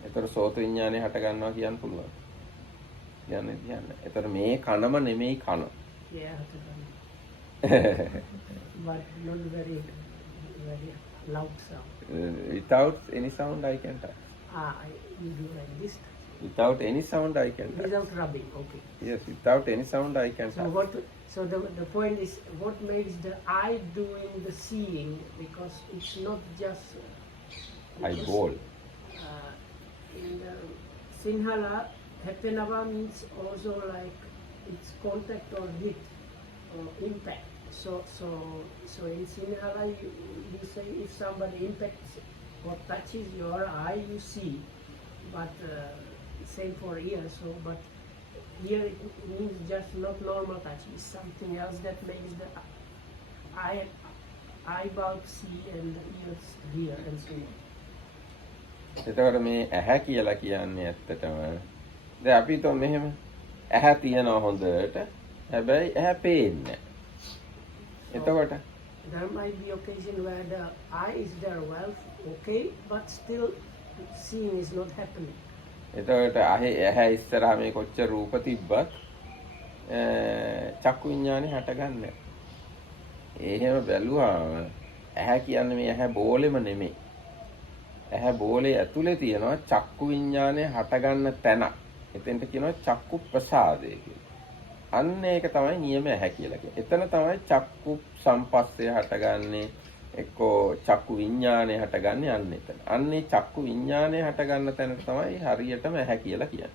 එතකොට සෝත විඤ්ඤාණය හට ගන්නවා කියන්න පුළුවන්. කියන්නේ. එතකොට මේ කනම නෙමෙයි කන. Yeah, but not very loud sound. Without any sound I can touch. You do like this. Without any sound I can touch. Without rubbing, okay. Yes, without any sound I can So touch. the point is, what makes the eye doing the seeing? Because it's not just Eyeball. In the Sinhala, Hepenava means also like it's contact or hit or impact. So in Sinhala, you say if somebody impacts or touches your eye, you see. But same for ear. So, but here it means just not normal touch. It's something else that makes the eyeball see and the ears hear and so on. එතකොට මේ ඇහැ කියලා කියන්නේ ඇත්තටම දැන් අපි તો මෙහෙම ඇහැ තියනවා හොඳට හැබැයි ඇහැ පේන්නේ නැහැ. එතකොට there might be occasion where the eye is there well, okay, but still seeing is not happening. එතකොට ඇහැ ඉස්සරහා මේ කොච්චර රූප තිබ්බත් චක්කු විඤ්ඤාණය හටගන්නේ. එහෙම බැලුවාම ඇහැ කියන්නේ මේ ඇහැ බෝලෙම නෙමෙයි. ඇහැ බෝලේ ඇතුලේ තියෙනවා චක්කු විඤ්ඤාණය හටගන්න තැන. එතෙන්ට කියනවා චක්කු ප්‍රසාදය කියලා. අන්න ඒක තමයි නියම ඇහැ කියලා කියන්නේ. එතන තමයි චක්කු සම්පස්සේ හටගන්නේ එක්කෝ චක්කු විඤ්ඤාණය හටගන්නේ අන්න එතන. අන්නේ චක්කු විඤ්ඤාණය හටගන්න තැනට තමයි හරියටම ඇහැ කියලා කියන්නේ.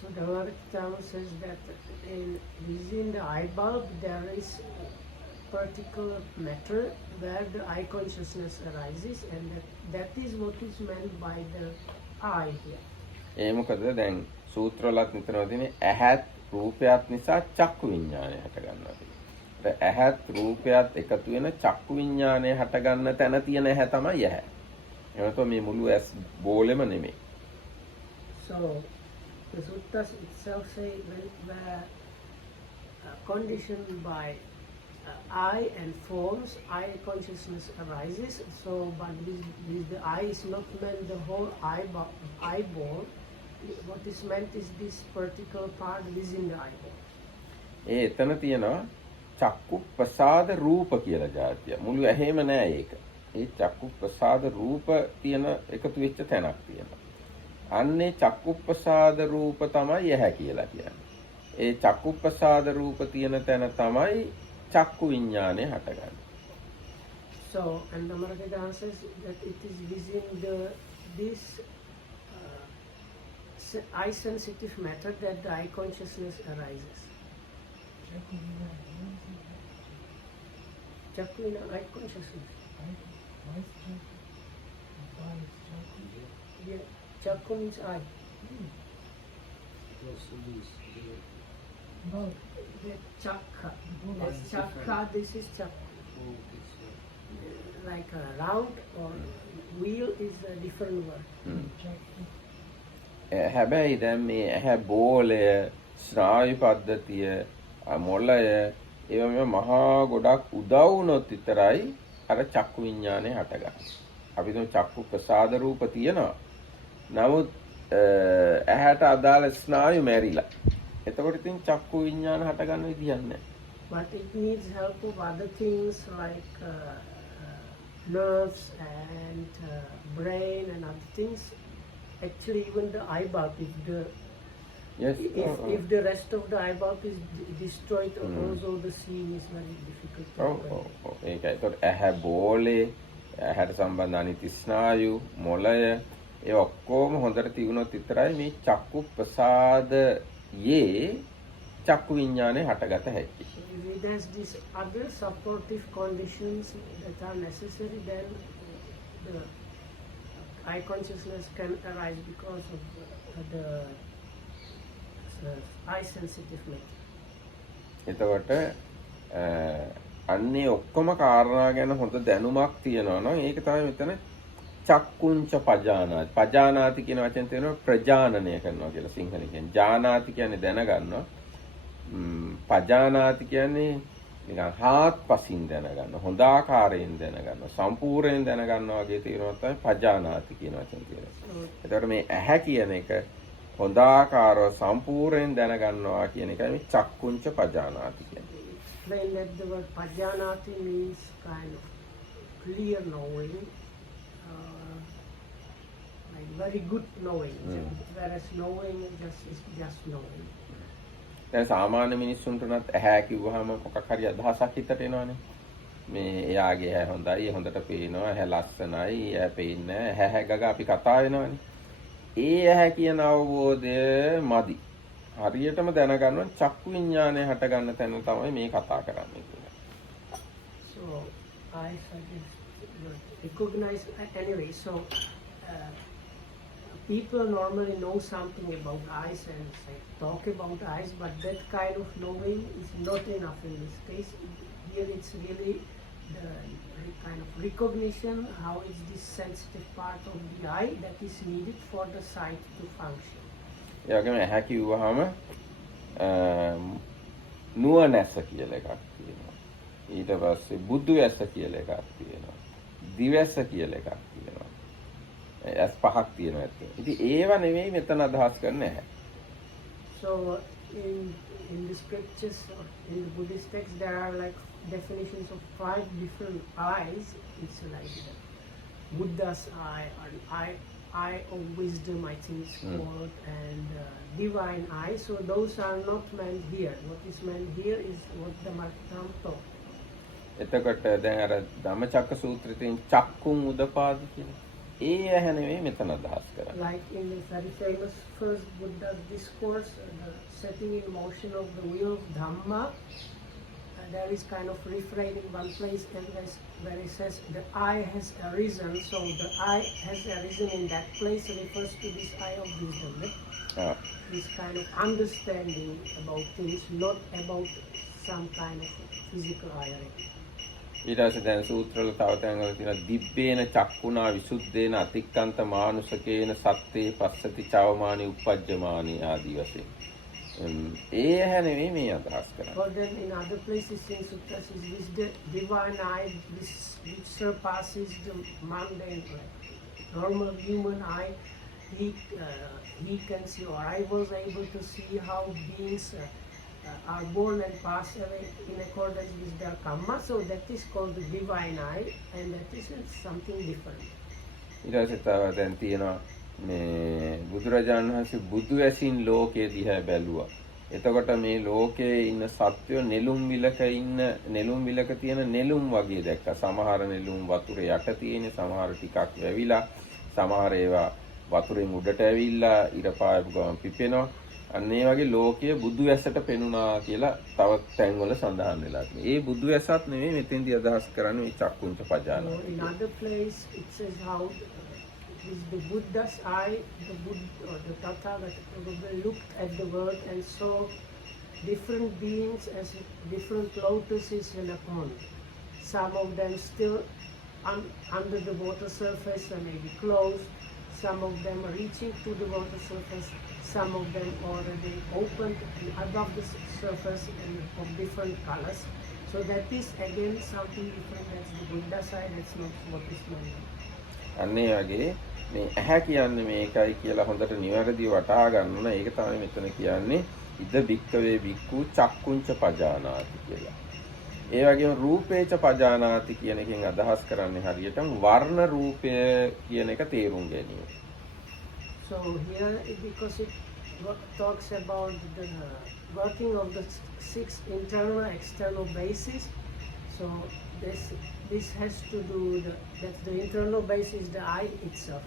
So the Bhagavad says that within the eye bulb there is particular matter where the eye consciousness arises, and that is what is meant by the eye here. ඒ මොකද දැන් සූත්‍රවලත් නිතරම තියෙන්නේ ඇහත් රූපයත් නිසා චක්කු විඤ්ඤාණය හට ගන්නවා කියන්නේ. ඇහත් රූපයත් එකතු වෙන චක්කු විඤ්ඤාණය හට ගන්න තැන තියෙන ඇහැ තමයි ඇහැ. එහෙනම් මේ මුළු ඇස් බෝලෙම නෙමෙයි. So the suttas itself say where conditioned by eye and forms, eye consciousness arises. So, but this the eye is not meant the whole eyeball. What is meant is this particular part within the eyeball. එතන තියෙනවා චක්කු ප්‍රසාද රූප කියලා જાතිය. මුළු ඇහෙම නෑ ඒක. ඒ චක්කු ප්‍රසාද රූප තියෙන එකතු වෙච්ච තැනක් තියෙනවා. අන්නේ චක්කු ප්‍රසාද රූප තමයි ඇහැ කියලා කියන්නේ. ඒ චක්කු ප්‍රසාද රූප තියෙන තැන තමයි චක්කු විඤ්ඤාණය හටගන්නේ. So, and the Mahavira says that it is within this eye sensitive matter that the eye consciousness arises. Chakku in eye consciousness. Yeah, chakku means eye. The chakra. That's chakra, this is chakra. like a round or wheel is a different word. හැබැයි දැන් මේ ඇහැ බෝලය ස්නායු පද්ධතිය මොළය ඒවා මහා ගොඩක් උදව් වුණොත් විතරයි අර චක්කු විඤ්ඤාණය හටගන්නේ. අපි තුන් චක්කු ප්‍රසාද රූප තියෙනවා. නමුත් ඇහැට අදාළ ස්නායු මැරිලා. එතකොට ඉතින් චක්කු විඤ්ඤාණ හටගන්න විදියක් නැහැ. But it needs help of other things like nerves and brain and other things. Actually, even the eye bulb, if the rest of the eye bulb is destroyed, also the seeing is very difficult. ඒකයි. ඒතකොට ඇහැ බෝලේ ඇහැට සම්බන්ධ අනිත් ස්නායු මොළය ඒ ඔක්කොම හොඳට තියුණොත් විතරයි මේ චක්කු ප්‍රසාදයේ චක්කු විඤ්ඤාණය හටගත හැකි. If it has these other supportive conditions that are necessary, then the eye consciousness can arise because of the eye sensitiveness. එතකොට අන්නේ ඔක්කොම කාරණා ගැන හොඳ දැනුමක් තියෙනවා නම් ඒක තමයි මෙතන චක්කුංච පජානාති. පජානාති කියන වචෙන් තියෙනවා ප්‍රජානනය කරනවා කියලා සිංහලෙන් කියන්නේ. ජානාති කියන්නේ දැනගන්නවා. පජානාති කියන්නේ නිකන් හාත්පසින් දැනගන්න, හොඳ ආකාරයෙන් දැනගන්න, සම්පූර්ණයෙන් දැනගන්නවා වගේ තේරුමක් තමයි පජානාති කියන වචෙන් තියෙන්නේ. එතකොට මේ ඇහැ කියන එක හොඳ ආකාරව සම්පූර්ණයෙන් දැනගන්නවා කියන එකයි මේ චක්කුංච පජානාති කියන්නේ. Explain that the word pajanati means kind of clear knowing, like very good knowing, whereas knowing is just knowing. දැන් සාමාන්‍ය මිනිස්සුන්ට උනත් ඇහැ කිව්වහම මොකක් හරි අදහසක් හිතට එනවනේ. මේ එයාගේ ඇහැ හොඳයි, හොඳට පේනවා, ඇහැ ලස්සනයි, ඇහැ පේන්නේ නැහැ, ඇහැ ගග අපි කතා වෙනවනේ. ඒ ඇහැ කියන අවබෝධය මදි. හරියටම දැනගන්න චක්කු විඤ්ඤාණය හට ගන්න තැන තමයි මේ කතා කරන්නේ කියලා. So I suggest recognize anyway. So people normally know something about eyes and say, talk about eyes, but that kind of knowing is not enough in this case. Here it's really the kind of recognition how is this sensitive part of the eye that is needed for the sight to function. ඒ වගේම ඇහැ කිව්වහම නුවණැස කියලා එකක් තියෙනවා. ඊට පස්සේ බුදු ඇස කියලා එකක් තියෙනවා. දිවැස කියලා එකක් තියෙනවා. ඇස් පහක් තියෙනවා ඇත්තට. ඉතින් ඒව නෙවෙයි මෙතන අදහස් කරන්නේ නැහැ. So in the scriptures or in the Buddhist text there are like definitions of 5 different eyes. It's like the Buddha's eye, or eye of wisdom, I think it's called, and divine eye. So those are not meant here. What is meant here is what the Martam taught. එතකොට දැන් අර ධම්මචක්ක සූත්‍රයෙන් චක්කුම් උදපාද කියන ඒ ඇහැ නෙවෙයි මෙතන අදහස් කරන්නේ. Like in the very famous first Buddha's discourse, the setting in motion of the wheel of Dhamma, there is kind of refrain in one place and where it says the eye has arisen. So the eye has arisen in that place refers to this eye of wisdom. Right? This kind of understanding about things, not about some kind of physical eye. ඊට පස්සේ දැන් සූත්‍රවල තව තැන්වල තියෙනවා දිබ්බේන චක්කුණා විසුද්ධේන අතික්කන්ත මානුසකේන සත්තේ පස්සති චවමානි උපජ්ජමානි ආදී වශයෙන්. ඒ ඇහැ නෙවෙයි මේ අදහස් කරන්නේ. But then in other places in sutras is this the divine eye which surpasses the mundane, normal human eye. He can see, or I was able to see how beings are born and pass away in accordance with their karma. So that is called the divine eye, and that is something different. ඊට පස්සේ තව දැන් තියෙනවා මේ බුදුරජාණන් වහන්සේ බුදු ඇසින් ලෝකයේ දිහා බැලුවා. එතකොට මේ ලෝකයේ ඉන්න සත්වය නෙළුම් විලක තියෙන නෙළුම් වගේ දැක්කා. සමහර නෙළුම් වතුරේ යට තියෙන, සමහර ටිකක් වැවිලා, සමහර ඒවා වතුරෙන් උඩට ඇවිල්ලා ඉර පායපු ගමන් පිපෙනවා. අන්න ඒ වගේ ලෝකයේ බුදු ඇසට පෙනුණා කියලා තව තැන්වල සඳහන් වෙලා තියෙනවා. ඒ බුදු ඇසත් නෙමෙයි මෙතෙන්දී අදහස් කරන්නේ මේ චක්කුංච පජාන. In other place it says how with the Buddha's eye, the Buddha or the Tathagata probably looked at the world and saw different beings as different lotuses in a pond. Some of them still under the water surface and maybe closed. Some of them are reaching to the water surface. Some of them already opened and above the surface and of different colors. So that is again something different. That's the Buddha side. That's not what is meant. අන්නේ වගේ මේ ඇහැ කියන්නේ මේකයි කියලා හොඳට නිවැරදිව වටහා ගන්න ඕන. ඒක තමයි මෙතන කියන්නේ ඉද බික්කවේ බික්කු චක්කුංච පජානාති කියලා. ඒ වගේම රූපේච පජානාති කියන එකෙන් අදහස් කරන්නේ හරියටම වර්ණ රූපය කියන එක තේරුම් ගැනීම. So here, because it talks about the working of the 6 internal external bases, so this has to do that the internal base is the eye itself,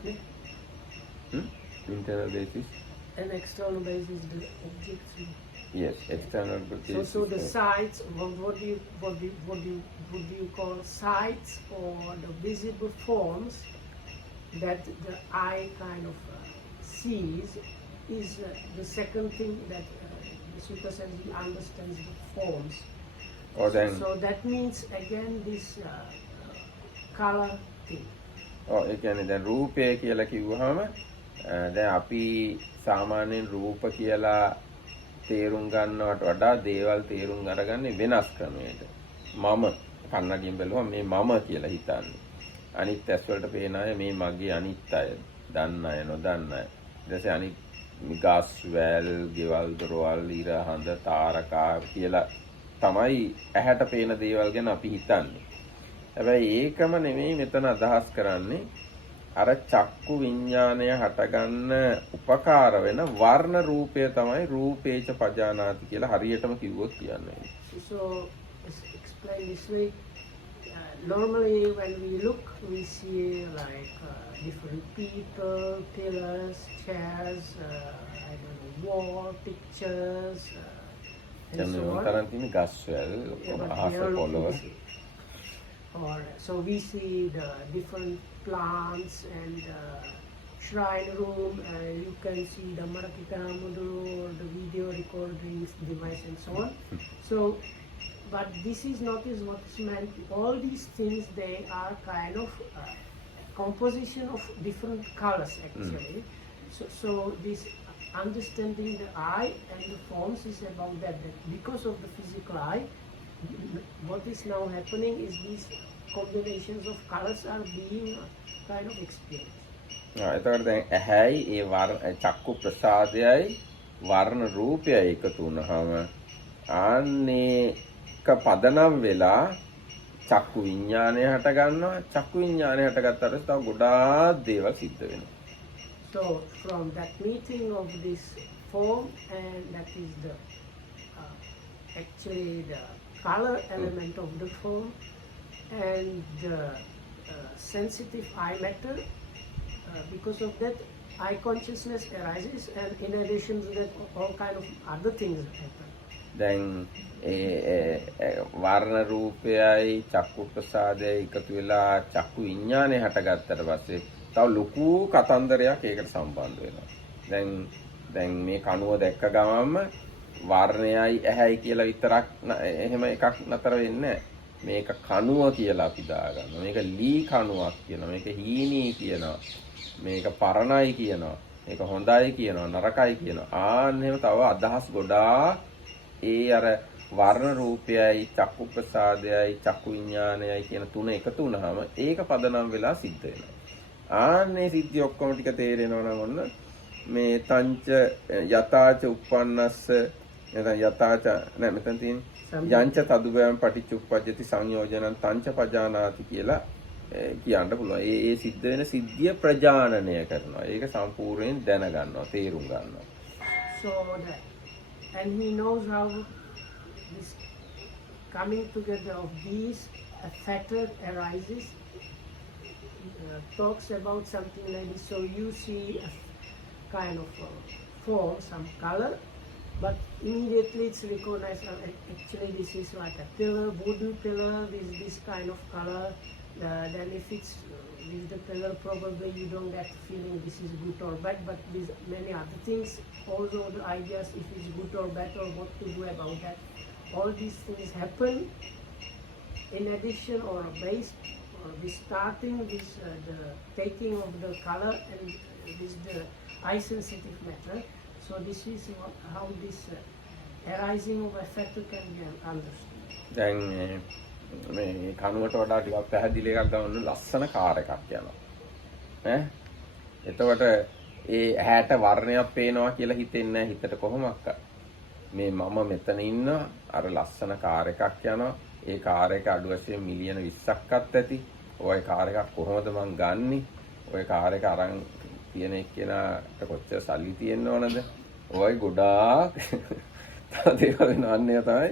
Internal basis. and external base is the objects. Yes, external basis. So the sides, what do you call sides or the visible forms that the eye kind of sees is the second thing that the Sutta says he understands the forms. Or then, So that means again this color thing. ඒ කියන්නේ දැන් රූපය කියලා කිව්වහම දැන් අපි සාමාන්‍යයෙන් රූප කියලා තේරුම් ගන්නවට වඩා දේවල් තේරුම් අරගන්නේ වෙනස් ක්‍රමයකට. මම කන්නඩියෙන් බැලුවම මේ මම කියලා හිතන්නේ. අනිත් ඇස් වලට පේන අය මේ මගේ අනිත් අය. දන්න අය නොදන්න අය. ඊට පස්සේ අනිත් ගස් වැල්, ගෙවල් දොරවල්, ඉර හඳ තාරකා කියලා තමයි ඇහැට පේන දේවල් ගැන අපි හිතන්නේ. හැබැයි ඒකම නෙමෙයි මෙතන අදහස් කරන්නේ. අර චක්කු විඥානය හටගන්න උපකාර වෙන වර්ණ රූපය තමයි රූපේච පජානාති කියලා හරියටම කිව්වොත් කියන්නේ. So explain this way. Normally when we look, we see like different people, pillars, chairs, I don't know, wall, pictures, and so on. තරම් තියෙන ගස් වැල් Yeah, but අහස here පොළව we see. Or so we see the different plants and shrine room, and you can see the Marakita Muduru or the video recording device and so on. So, but this is not is what is meant. All these things, they are kind of composition of different colors actually. So this understanding the eye and the forms is about that because of the physical eye, what is now happening is these combinations of colors are being kind of experienced. එතකොට දැන් ඇහැයි ඒ චක්කු ප්‍රසාදයයි වර්ණ රූපයයි එකතු වුණාම ආන්නේක පදනම් වෙලා චක්කු විඥානය හට ගන්නවා. චක්කු විඥානය හටගත්තට තව ගොඩාක් දේවල් සිද්ධ වෙනවා. So from that meeting of this form, and that is the actually the color element of the form, and the sensitive eye matter, because of that eye consciousness arises, and in addition to that all kind of other things happen. දැන් වර්ණ රූපයයි චක්කු ප්‍රසාදයයි එකතු වෙලා චක්කු විඥානය හටගත්තට පස්සේ තව ලොකු කතන්දරයක් ඒකට සම්බන්ධ වෙනවා. දැන් මේ කණුව දැක්ක ගමන්ම වර්ණයයි ඇහැයි කියලා විතරක් එහෙම එකක් නතර වෙන්නේ නැහැ. මේක කණුව කියලා අපි දාගන්නවා. මේක ලී කණුවක් කියනවා. මේක හීනී කියනවා. මේක පරණයි කියනවා. මේක හොඳයි කියනවා. නරකයි කියනවා. ආන්න එහෙම තව අදහස් ගොඩාක් ඒ අර වර්ණ රූපයයි චක්කු ප්‍රසාදයයි චක්කු විඥානයයි කියන තුන එකතු වුණාම ඒක පදනම් වෙලා සිද්ධ වෙනවා. ආන්නේ සිද්ධි ඔක්කොම ටික තේරෙනවා නම් ඔන්න මේ තංච යතාච උප්පන්නස්ස නැත්නම් යතාච නෑ මෙතන තියෙන යංච තදුවයන් පටිච්ච උප්පජ්ජති සංයෝජනං තංච පජානාති කියලා කියන්න පුළුවන්. ඒ සිද්ධ වෙන සිද්ධිය ප්‍රජානනය කරනවා. ඒක සම්පූර්ණයෙන් දැනගන්නවා, තේරුම් ගන්නවා. So that, and he knows how this coming together of these factors arises. Talks about something like this. So you see a kind of form, some color, but immediately it's recognized. Actually, this is like a pillar, wooden pillar with this kind of color. Then if it's with the pillar, probably you don't get the feeling this is good or bad. But with many other things, also the ideas if it's good or bad or what to do about that. All these things happen in addition or based we starting with the taking of the color and with the eye sensitive matter. So this is how this arising of effect can be understood. දැන් මේ කනුවට වඩා ටිකක් පැහැදිලි එකක් ගන්න ලස්සන කාර් එකක් යනවා. ඈ එතකොට ඒ ඇහැට වර්ණයක් පේනවා කියලා හිතෙන්නේ නැහැ හිතට කොහොමද? මේ මම මෙතන ඉන්න අර ලස්සන කාර් එකක් යනවා. ඒ කාර් එක අඩු වශයෙන් මිලියන 20ක්වත් ඇති. ওই කාර් එකක් කොහොමද මං ගන්නෙ? ওই කාර් එක අරන් තියෙන එක්කෙනාට කොච්චර සල්ලි තියෙන්න ඕනද? ওই ගොඩාක් තදේවල නන්නේ තමයි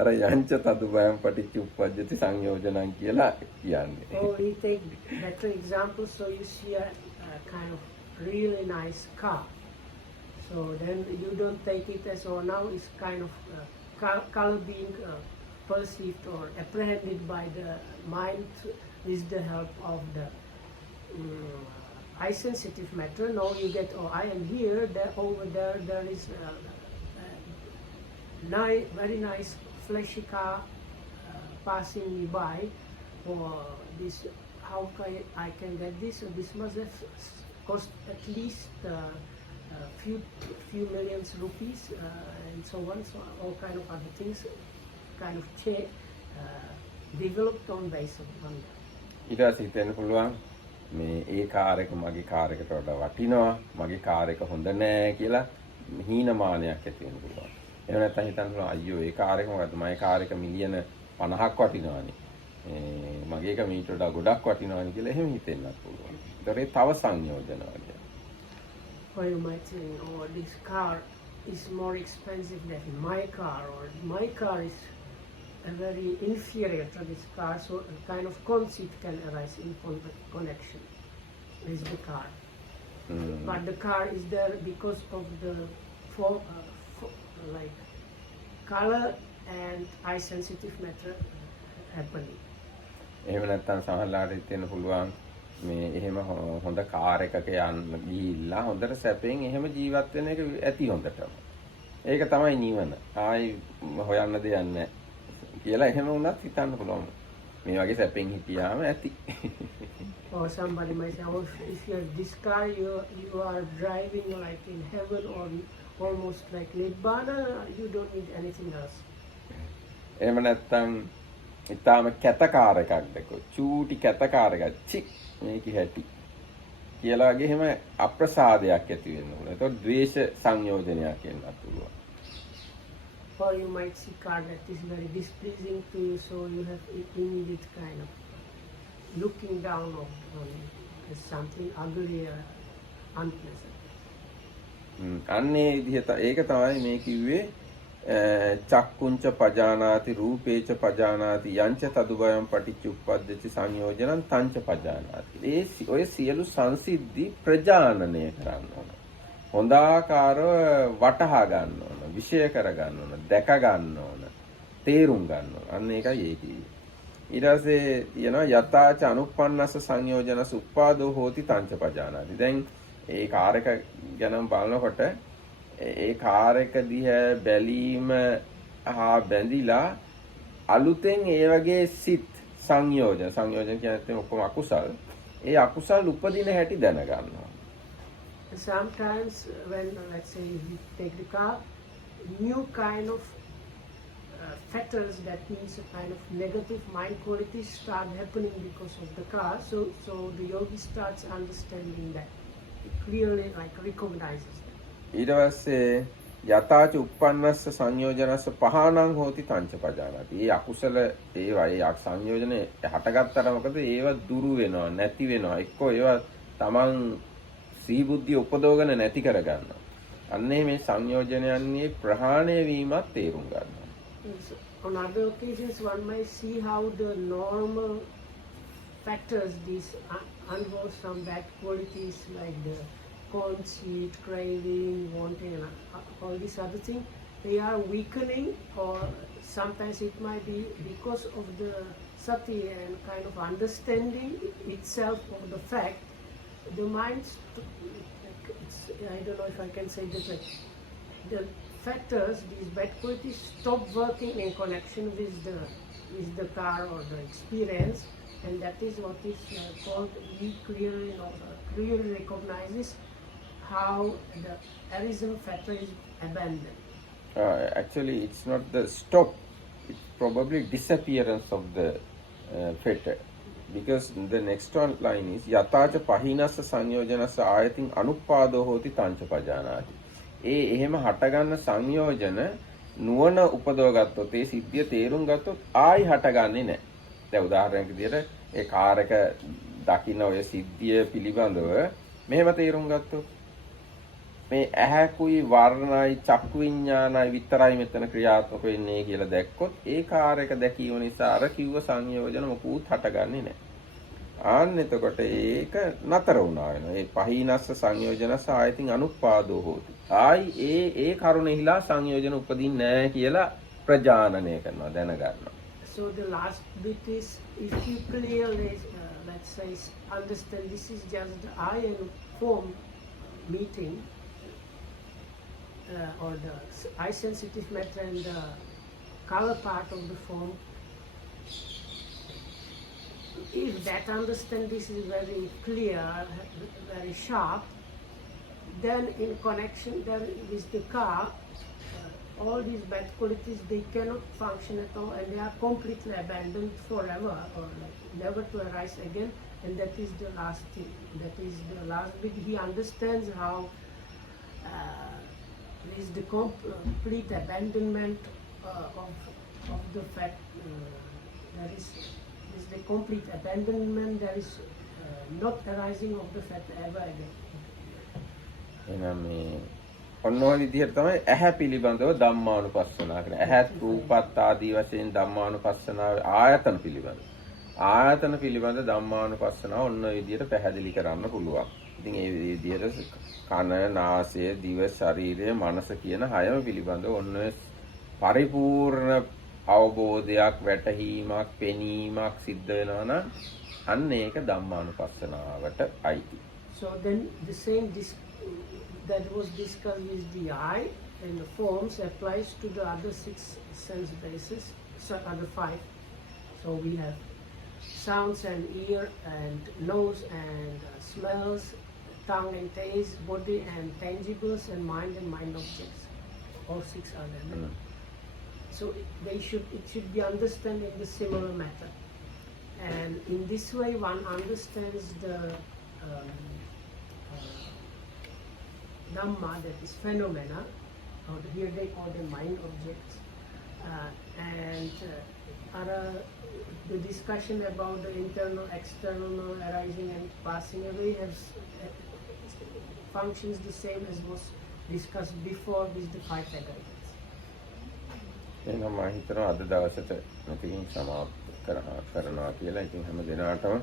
අර යංච තදුබයම් පටිච්ච උප්පජ්ජති සංයෝජනං කියලා කියන්නේ. Oh, we take better examples. So you see a kind of really nice car. So then you don't take it as, oh, now it's kind of color being perceived or apprehended by the mind with the help of the eye sensitive matter. Now you get, oh, I am here, there, over there is very nice flashy car passing me by. Or this, how I can get this? So this must have cost at least few millions rupees and so on. So all kind of other things kind of developed on basis of that. ඊට පස්සේ හිතෙන්න පුළුවන් මේ ඒ කාර් එක මගේ කාර් එකට වඩා වටිනවා මගේ කාර් එක හොඳ නෑ කියලා හීනමානයක් ඇති වෙන්න පුළුවන්. එහෙම නැත්නම් හිතන්න පුළුවන් අයියෝ ඒ කාර් එක මොකද්ද මගේ කාර් එක මිලියන 50ක් වටිනවානේ. මගේ එක මීට වඩා ගොඩක් වටිනවානේ කියලා එහෙම හිතෙන්නත් පුළුවන්. ඒතරේ තව සංයෝජන වගේ. Or you might think, oh, this car is more expensive than my car, or my car is very inferior to this car, so a kind of conceit can arise in connection with the car. But the car is there because of the like color and eye sensitive matter happening. එහෙම නැත්නම් සමහරවිට හිතෙන්න පුළුවන් මේ එහෙම හොඳ කාර් එකක යන්න ගිහිල්ලා හොඳට සැපෙන් එහෙම ජීවත් වෙන එක ඇති හොඳටම. ඒක තමයි නිවන. ආයි හොයන්න දෙයක් නැහැ. කියලා එහෙම වුණත් හිතන්න පුළුවන්. මේ වගේ සැපෙන් හිටියාම ඇති. Or somebody might say, oh, if you're this car, you are driving like in heaven or almost like Nibbana, you don't need anything else. එහෙම නැත්නම් ඊටාම කැත කාර් එකක් දැක්කොත් චූටි කැත කාර් එකක් චි මේක හැටි කියලා වගේ එහෙම අප්‍රසාදයක් ඇති වෙන්න ඕන. ඒතකොට ද්වේෂ සංයෝජනයක් එන්නත් පුළුවන්. Or you might see car that is very displeasing to you, so you have immediate kind of looking down on it as something ugly or unpleasant. අන්නේ විදිහට ඒක තමයි මේ කිව්වේ චක්කුංච පජානාති රූපේච පජානාති යංච තදුබයම් පටිච්ච උප්පද්දති සංයෝජනං තංච පජානාති. ඒ ඔය සියලු සංසිද්ධි ප්‍රජානනය කරන්න ඕන. හොඳ ආකාරව වටහා ගන්න ඕන, විෂය කර ගන්න ඕන, දැක ගන්න ඕන, තේරුම් ගන්න ඕන. අන්න ඒකයි ඒ කිව්වේ. ඊට පස්සේ කියනවා යතාච අනුප්පන්නස සංයෝජනස උප්පාදෝ හෝති තංච පජානාති. දැන් ඒ කාර් එක ගැන බලනකොට ඒ කාර් එක දිහා බැලීම හා බැඳිලා අලුතෙන් ඒ වගේ සිත් සංයෝජන කියන්නේ ඔක්කොම අකුසල්. ඒ අකුසල් උපදින හැටි දැනගන්නවා. Sometimes when, let's say, you take the car, new kind of factors, that means a kind of negative mind qualities start happening because of the car. So the yogi starts understanding that. He clearly like recognizes that. ඊට පස්සේ යතාච උප්පන්නස්ස සංයෝජනස්ස පහනං හෝති තංච පජානාති. ඒ අකුසල ඒවා ඒ සංයෝජනේ හටගත්තට මොකද ඒවා දුරු වෙනවා නැති වෙනවා. එක්කෝ ඒවා තමන් සීබුද්ධිය උපදවගෙන නැති කර ගන්නවා. අන්නේ මේ සංයෝජනයන්ගේ ප්‍රහාණය වීමත් තේරුම් ගන්නවා. On other occasions one might see how the normal factors, these unwholesome bad qualities like the conceit, craving, wanting, and all these other things, they are weakening, or sometimes it might be because of the sati and kind of understanding itself of the fact, the mind, I don't know if I can say this, like the factors, these bad qualities stop working in connection with the car or the experience, and that is what is called, he clearly clearly recognizes how the arism factor is abandoned. Actually, it's not the stop, it's probably disappearance of the fetter. Because the next one line is yatacha pahinassa සංයෝජනස්ස ආයතින් අනුපාදෝ හෝති තංච පජානාති. එහෙම හටගන්න සංයෝජන නුවණ උපදව ගත්තොත් ඒ සිද්ධිය තේරුම් ගත්තොත් ආයි හටගන්නේ නැහැ. දැන් උදාහරණයක් විදිහට ඒ කාර් එක දකින්න ඔය සිද්ධිය පිළිබඳව මෙහෙම තේරුම් ගත්තොත් මේ ඇහැකුයි වර්ණයි චක්කු විඤ්ඤාණයි විතරයි මෙතන ක්‍රියාත්මක වෙන්නේ කියලා දැක්කොත් ඒ කාර් එක දැකීම නිසා අර කිව්ව සංයෝජන මොකුත් හටගන්නේ නැහැ. ආන්න එතකොට ඒක නතර වුණා වෙනවා. ඒ පහීනස්ස සංයෝජනස්ස ආයතින් අනුපාදෝ හෝති. ආයි ඒ කරුණෙහිලා සංයෝජන උපදින්නේ නැහැ කියලා ප්‍රජානනය කරනවා, දැනගන්නවා. So the last bit is, if you clearly, let's say, understand this is just the I and form meeting, or the eye sensitive matter and the color part of the form, if that understand this is very clear, very sharp, then in connection then with the car, all these bad qualities, they cannot function at all, and they are completely abandoned forever, or like never to arise again. And that is the last thing. That is the last bit. He understands how there is the complete abandonment of the fact. There is the complete abandonment. There is not arising of the fact ever again. එහෙනම් මේ ඔන්න ඔය විදිහට තමයි ඇහැ පිළිබඳව ධම්මානුපස්සනා කරන්නේ. ඇහත් රූපත් ආදී වශයෙන් ධම්මානුපස්සනාවේ ආයතන පිළිබඳ. ආයතන පිළිබඳ ධම්මානුපස්සනාව ඔන්න ඔය විදිහට පැහැදිලි කරන්න පුළුවන්. ඉතින් ඒ විදිහට කන, නාසය, දිව, ශරීරය, මනස කියන හයම පිළිබඳව ඔන්න ඔය පරිපූර්ණ අවබෝධයක්, වැටහීමක්, පෙනීමක් සිද්ධ වෙනවා නම් අන්න ඒක ධම්මානුපස්සනාවට අයිති. So then the same that was discussed with the eye and the forms applies to the other 6 sense bases, so other 5. So we have sounds and ear and nose and smells, tongue and taste, body and tangibles, and mind objects. All 6 are there. So it should be understood in the similar method. And in this way one understands the Dhamma, that is phenomena, or here they call them mind objects, and the discussion about the internal, external, arising and passing away has functions the same as was discussed before with the 5 aggregates. එහෙනම් මම හිතනවා අද දවසට මෙතකින් සමාප්ත කරනවා කියලා. ඉතින් හැම දිනකටම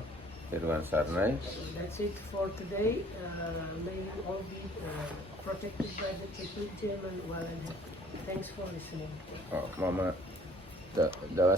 පෙරවන් සරණයි. That's it for today. May you all be protected by the triple gem and well and happy. Thanks for listening. මම දවස්